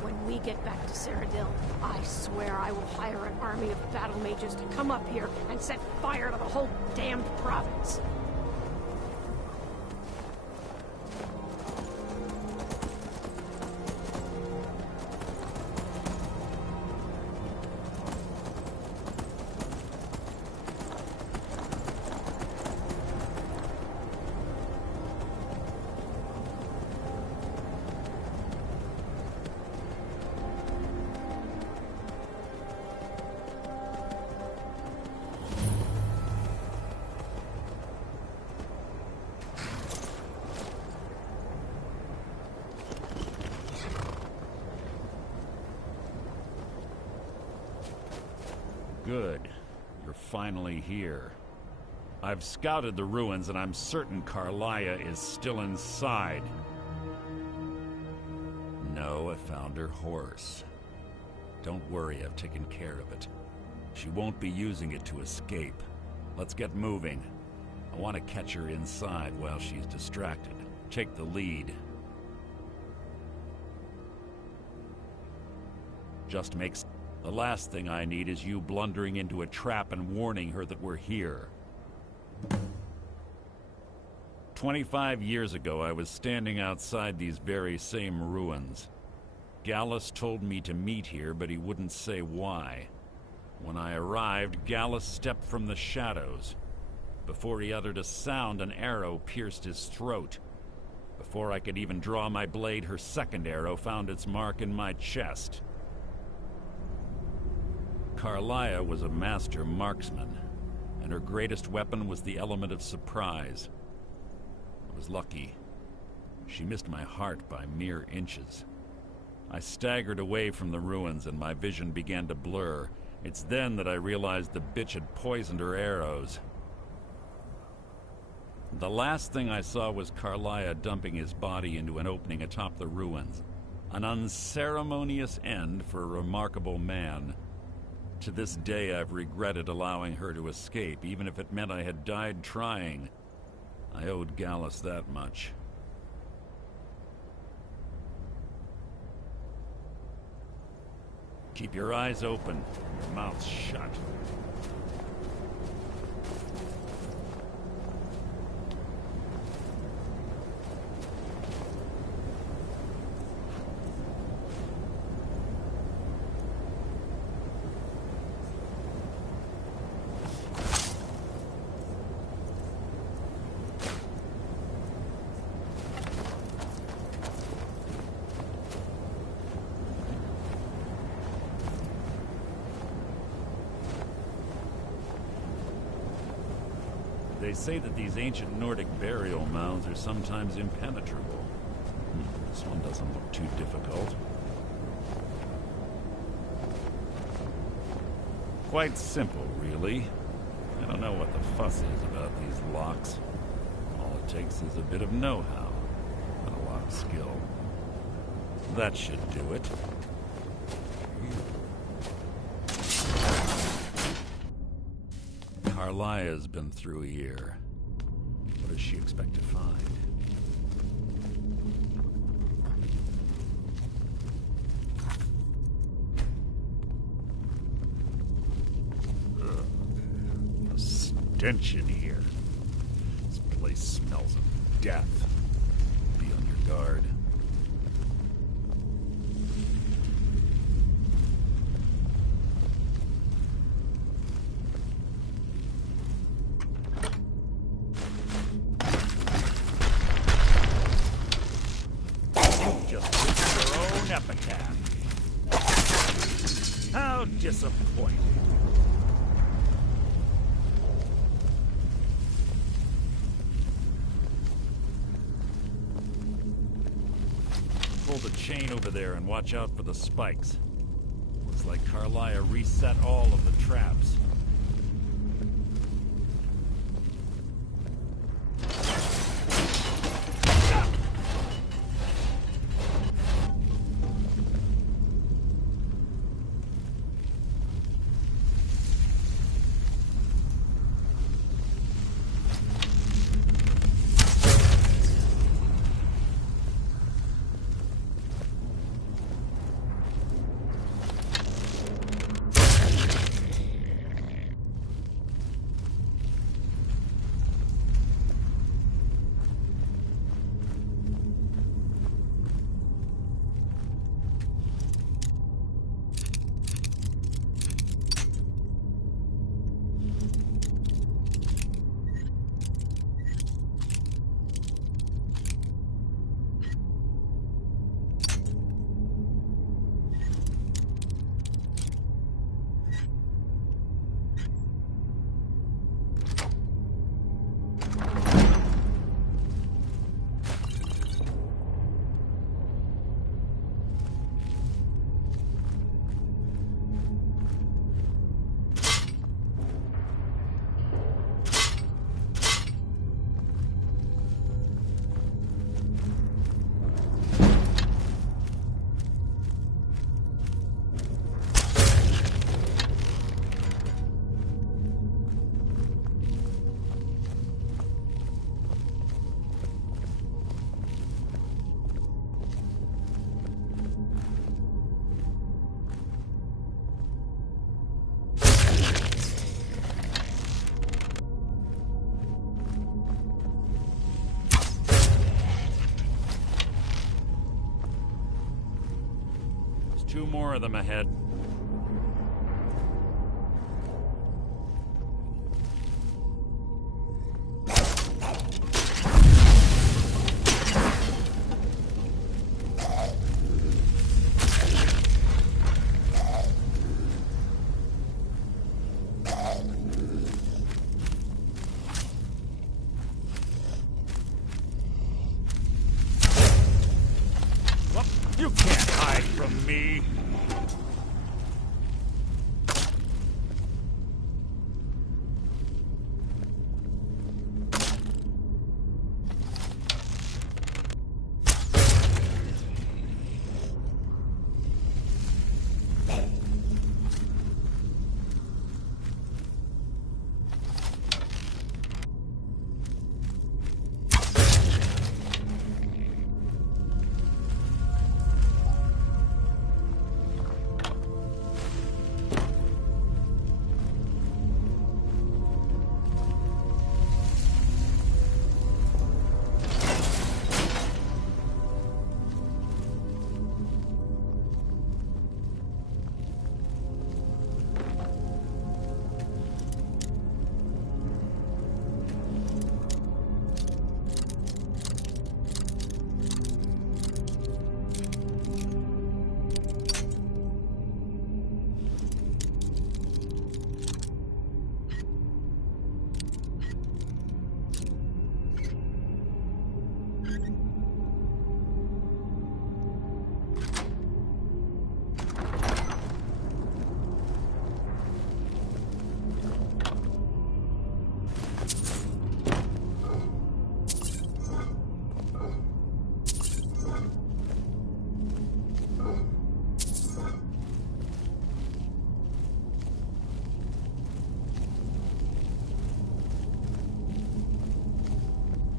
When we get back to Cyrodiil, I swear I will hire an army of battle mages to come up here and set fire to the whole damned province. Good. You're finally here. I've scouted the ruins and I'm certain Carlia is still inside. No, I found her horse. Don't worry, I've taken care of it. She won't be using it to escape. Let's get moving. I want to catch her inside while she's distracted. Take the lead. Just makes... The last thing I need is you blundering into a trap and warning her that we're here. 25 years ago, I was standing outside these very same ruins. Gallus told me to meet here, but he wouldn't say why. When I arrived, Gallus stepped from the shadows. Before he uttered a sound, an arrow pierced his throat. Before I could even draw my blade, her second arrow found its mark in my chest. Carlia was a master marksman, and her greatest weapon was the element of surprise. I was lucky. She missed my heart by mere inches. I staggered away from the ruins and my vision began to blur. It's then that I realized the bitch had poisoned her arrows. The last thing I saw was Carlia dumping his body into an opening atop the ruins. An unceremonious end for a remarkable man. To this day, I've regretted allowing her to escape, even if it meant I had died trying. I owed Gallus that much. Keep your eyes open, your mouth shut. They say that these ancient Nordic burial mounds are sometimes impenetrable. This one doesn't look too difficult. Quite simple, really. I don't know what the fuss is about these locks. All it takes is a bit of know-how and a lot of skill. That should do it. Carlia's been through here. What does she expect to find? Ugh. The stench in here. This place smells of death. Be on your guard. How disappointing. Pull the chain over there and watch out for the spikes. Looks like Carlia reset all of the traps. 2 more of them ahead. You can't hide from me.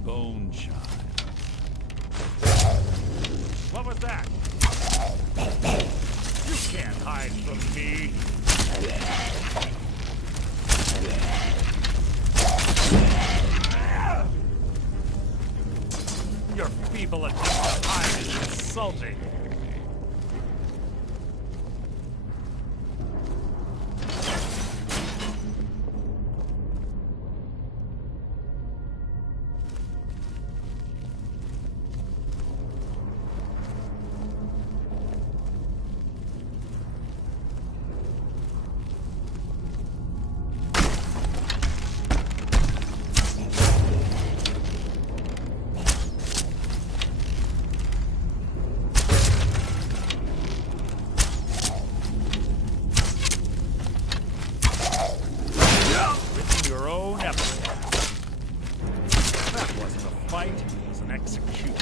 Bone chime. What was that? You can't hide from me. Your feeble attempt to hide is insulting. Your own epitaph. That wasn't a fight, it was an execution.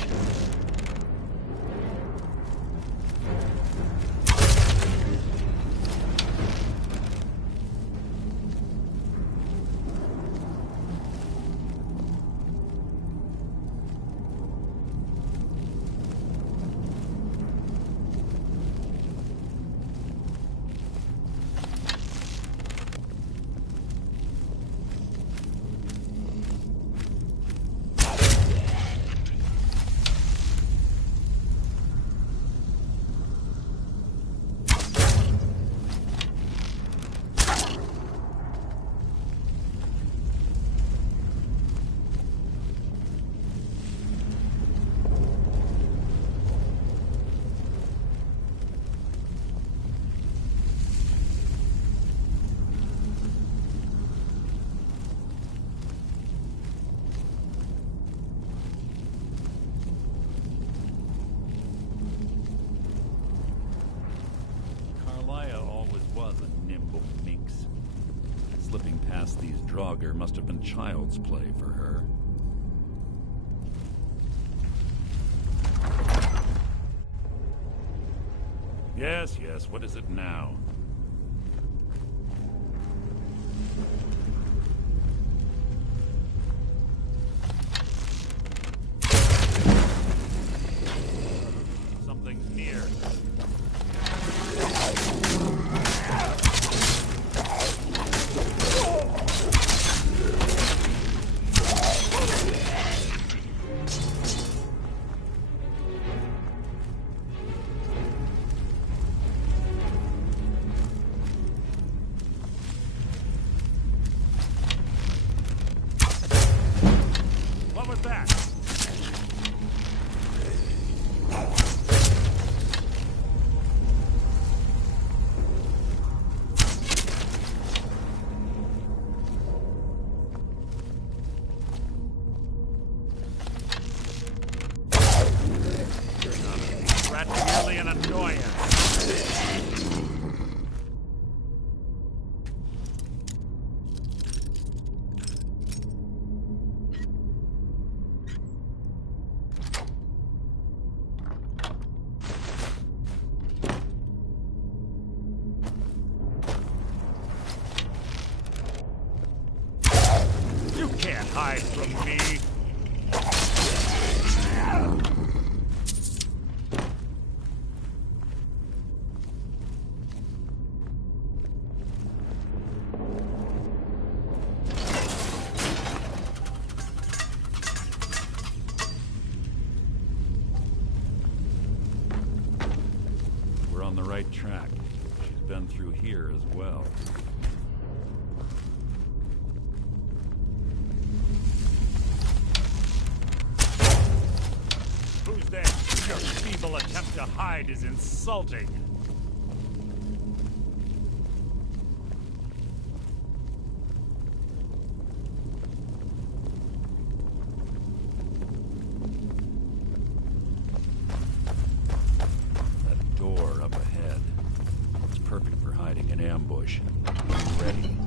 Slipping past these Draugr must have been child's play for her. Yes, yes, what is it now? Something's near. that? That's really an annoyance. You can't hide from me. We're on the right track. She's been through here as well. Who's there? Your feeble attempt to hide is insulting. That door up ahead. It's perfect for hiding an ambush. Ready.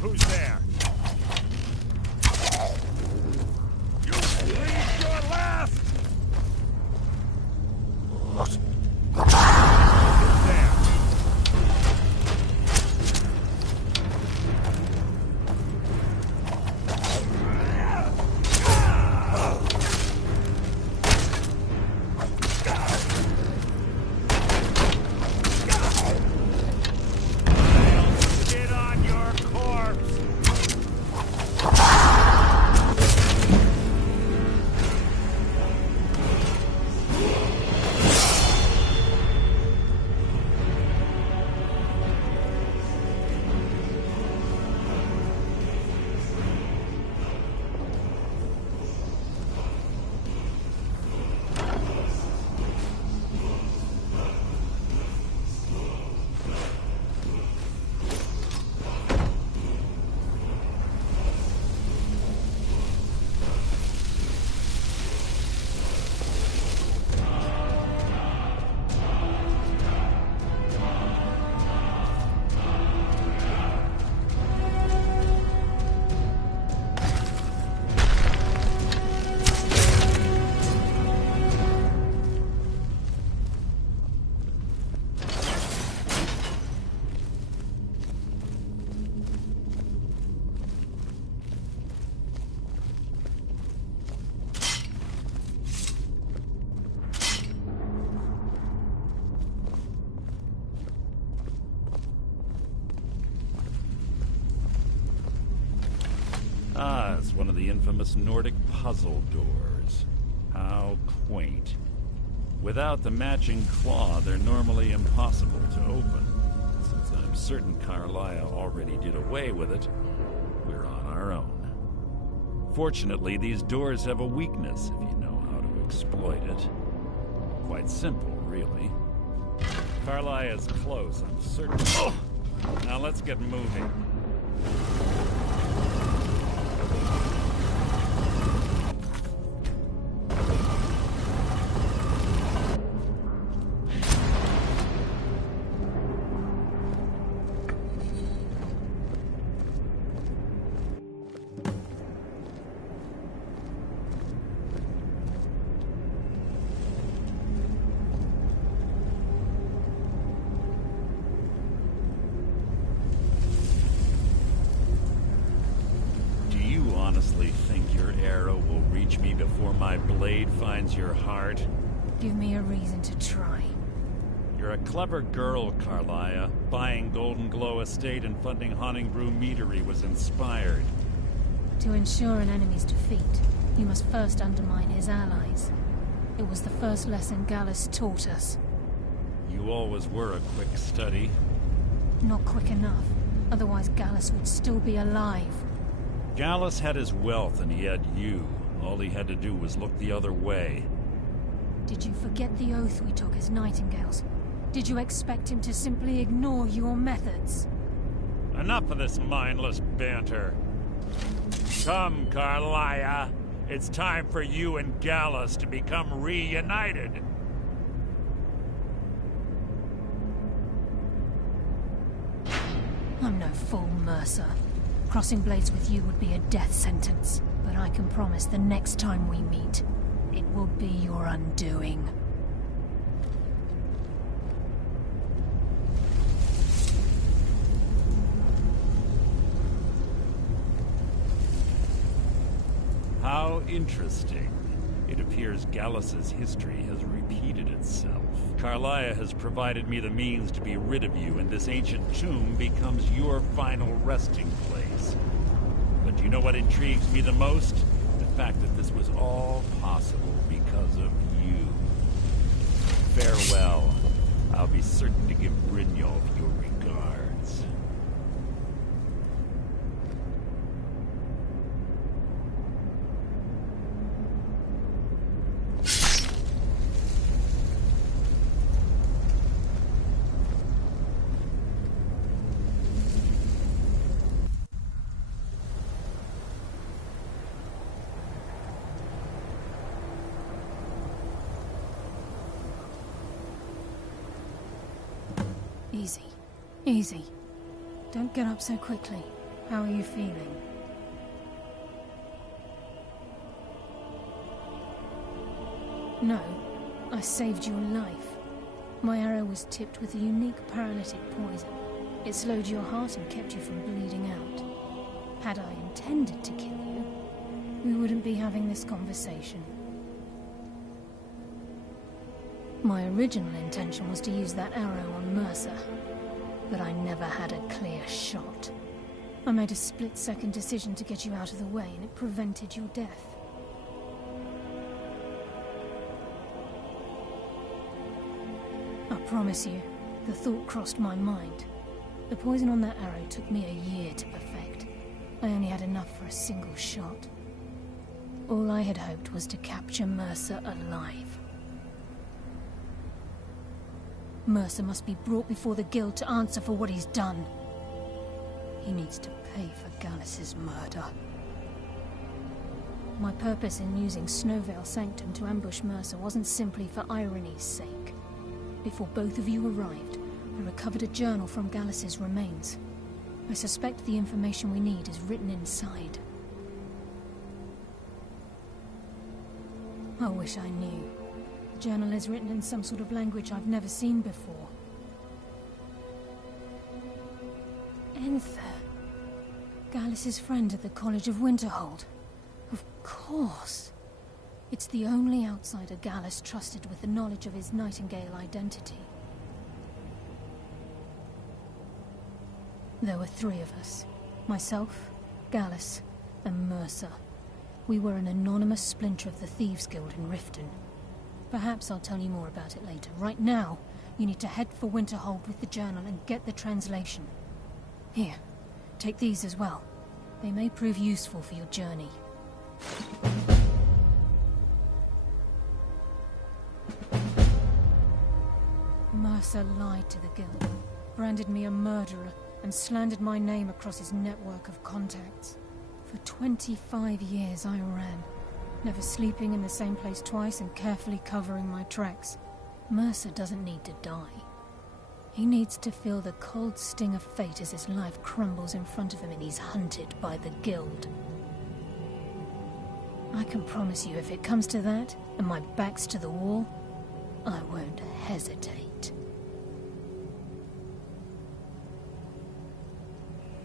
Who's there? You breathed your last! Who's there? Get on your corpse! Ah, it's one of the infamous Nordic puzzle doors. How quaint. Without the matching claw, they're normally impossible to open. Since I'm certain Carlisle already did away with it, we're on our own. Fortunately, these doors have a weakness if you know how to exploit it. Quite simple, really. Carlisle is close, I'm certain. Oh! Now let's get moving. Honestly think your arrow will reach me before my blade finds your heart? Give me a reason to try. You're a clever girl, Carlisle. Buying Golden Glow Estate and funding Honningbrew Meadery was inspired. To ensure an enemy's defeat, you must first undermine his allies. It was the first lesson Gallus taught us. You always were a quick study. Not quick enough. Otherwise Gallus would still be alive. Gallus had his wealth and he had you. All he had to do was look the other way. Did you forget the oath we took as Nightingales? Did you expect him to simply ignore your methods? Enough of this mindless banter. Come, Carlia. It's time for you and Gallus to become reunited. I'm no fool, Mercer. Crossing blades with you would be a death sentence. But I can promise the next time we meet, it will be your undoing. How interesting. It appears Gallus's history has repeated itself. Carlia has provided me the means to be rid of you, and this ancient tomb becomes your final resting place. But do you know what intrigues me the most? The fact that this was all possible because of you. Farewell. I'll be certain to give Brynjolf your regards. Easy. Easy. Don't get up so quickly. How are you feeling? No. I saved your life. My arrow was tipped with a unique paralytic poison. It slowed your heart and kept you from bleeding out. Had I intended to kill you, we wouldn't be having this conversation. My original intention was to use that arrow on Mercer, but I never had a clear shot. I made a split-second decision to get you out of the way, and it prevented your death. I promise you, the thought crossed my mind. The poison on that arrow took me a year to perfect. I only had enough for a single shot. All I had hoped was to capture Mercer alive. Mercer must be brought before the Guild to answer for what he's done. He needs to pay for Gallus's murder. My purpose in using Snowvale Sanctum to ambush Mercer wasn't simply for irony's sake. Before both of you arrived, I recovered a journal from Gallus's remains. I suspect the information we need is written inside. I wish I knew. The journal is written in some sort of language I've never seen before. Enther. Gallus's friend at the College of Winterhold. Of course. It's the only outsider Gallus trusted with the knowledge of his Nightingale identity. There were three of us. Myself, Gallus, and Mercer. We were an anonymous splinter of the Thieves Guild in Riften. Perhaps I'll tell you more about it later. Right now, you need to head for Winterhold with the journal and get the translation. Here, take these as well. They may prove useful for your journey. Mercer lied to the Guild, branded me a murderer, and slandered my name across his network of contacts. For 25 years I ran, never sleeping in the same place twice and carefully covering my tracks. Mercer doesn't need to die. He needs to feel the cold sting of fate as his life crumbles in front of him and he's hunted by the Guild. I can promise you, if it comes to that, and my back's to the wall, I won't hesitate.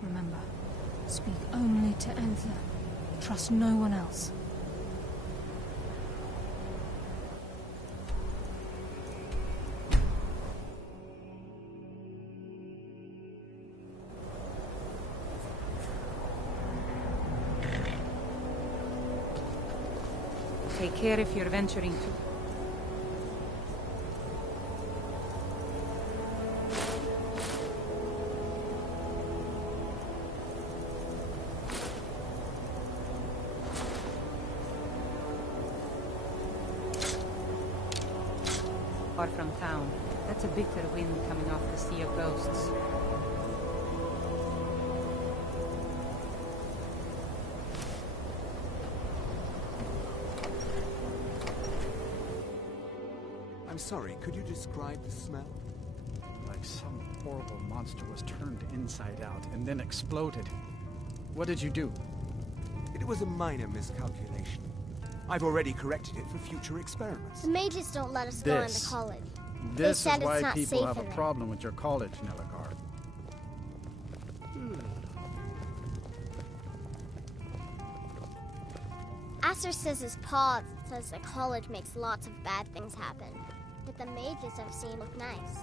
Remember, speak only to Enther. Trust no one else. Take care if you're venturing to... Far from town. That's a bitter wind coming off the Sea of Ghosts. I'm sorry, could you describe the smell? Like some horrible monster was turned inside out and then exploded. What did you do? It was a minor miscalculation. I've already corrected it for future experiments. The mages don't let us go into college. This they is said why it's not people safe have a in there. problem with your college, Nelligard. Aster says his pa says the college makes lots of bad things happen. But the mages I've seen look nice.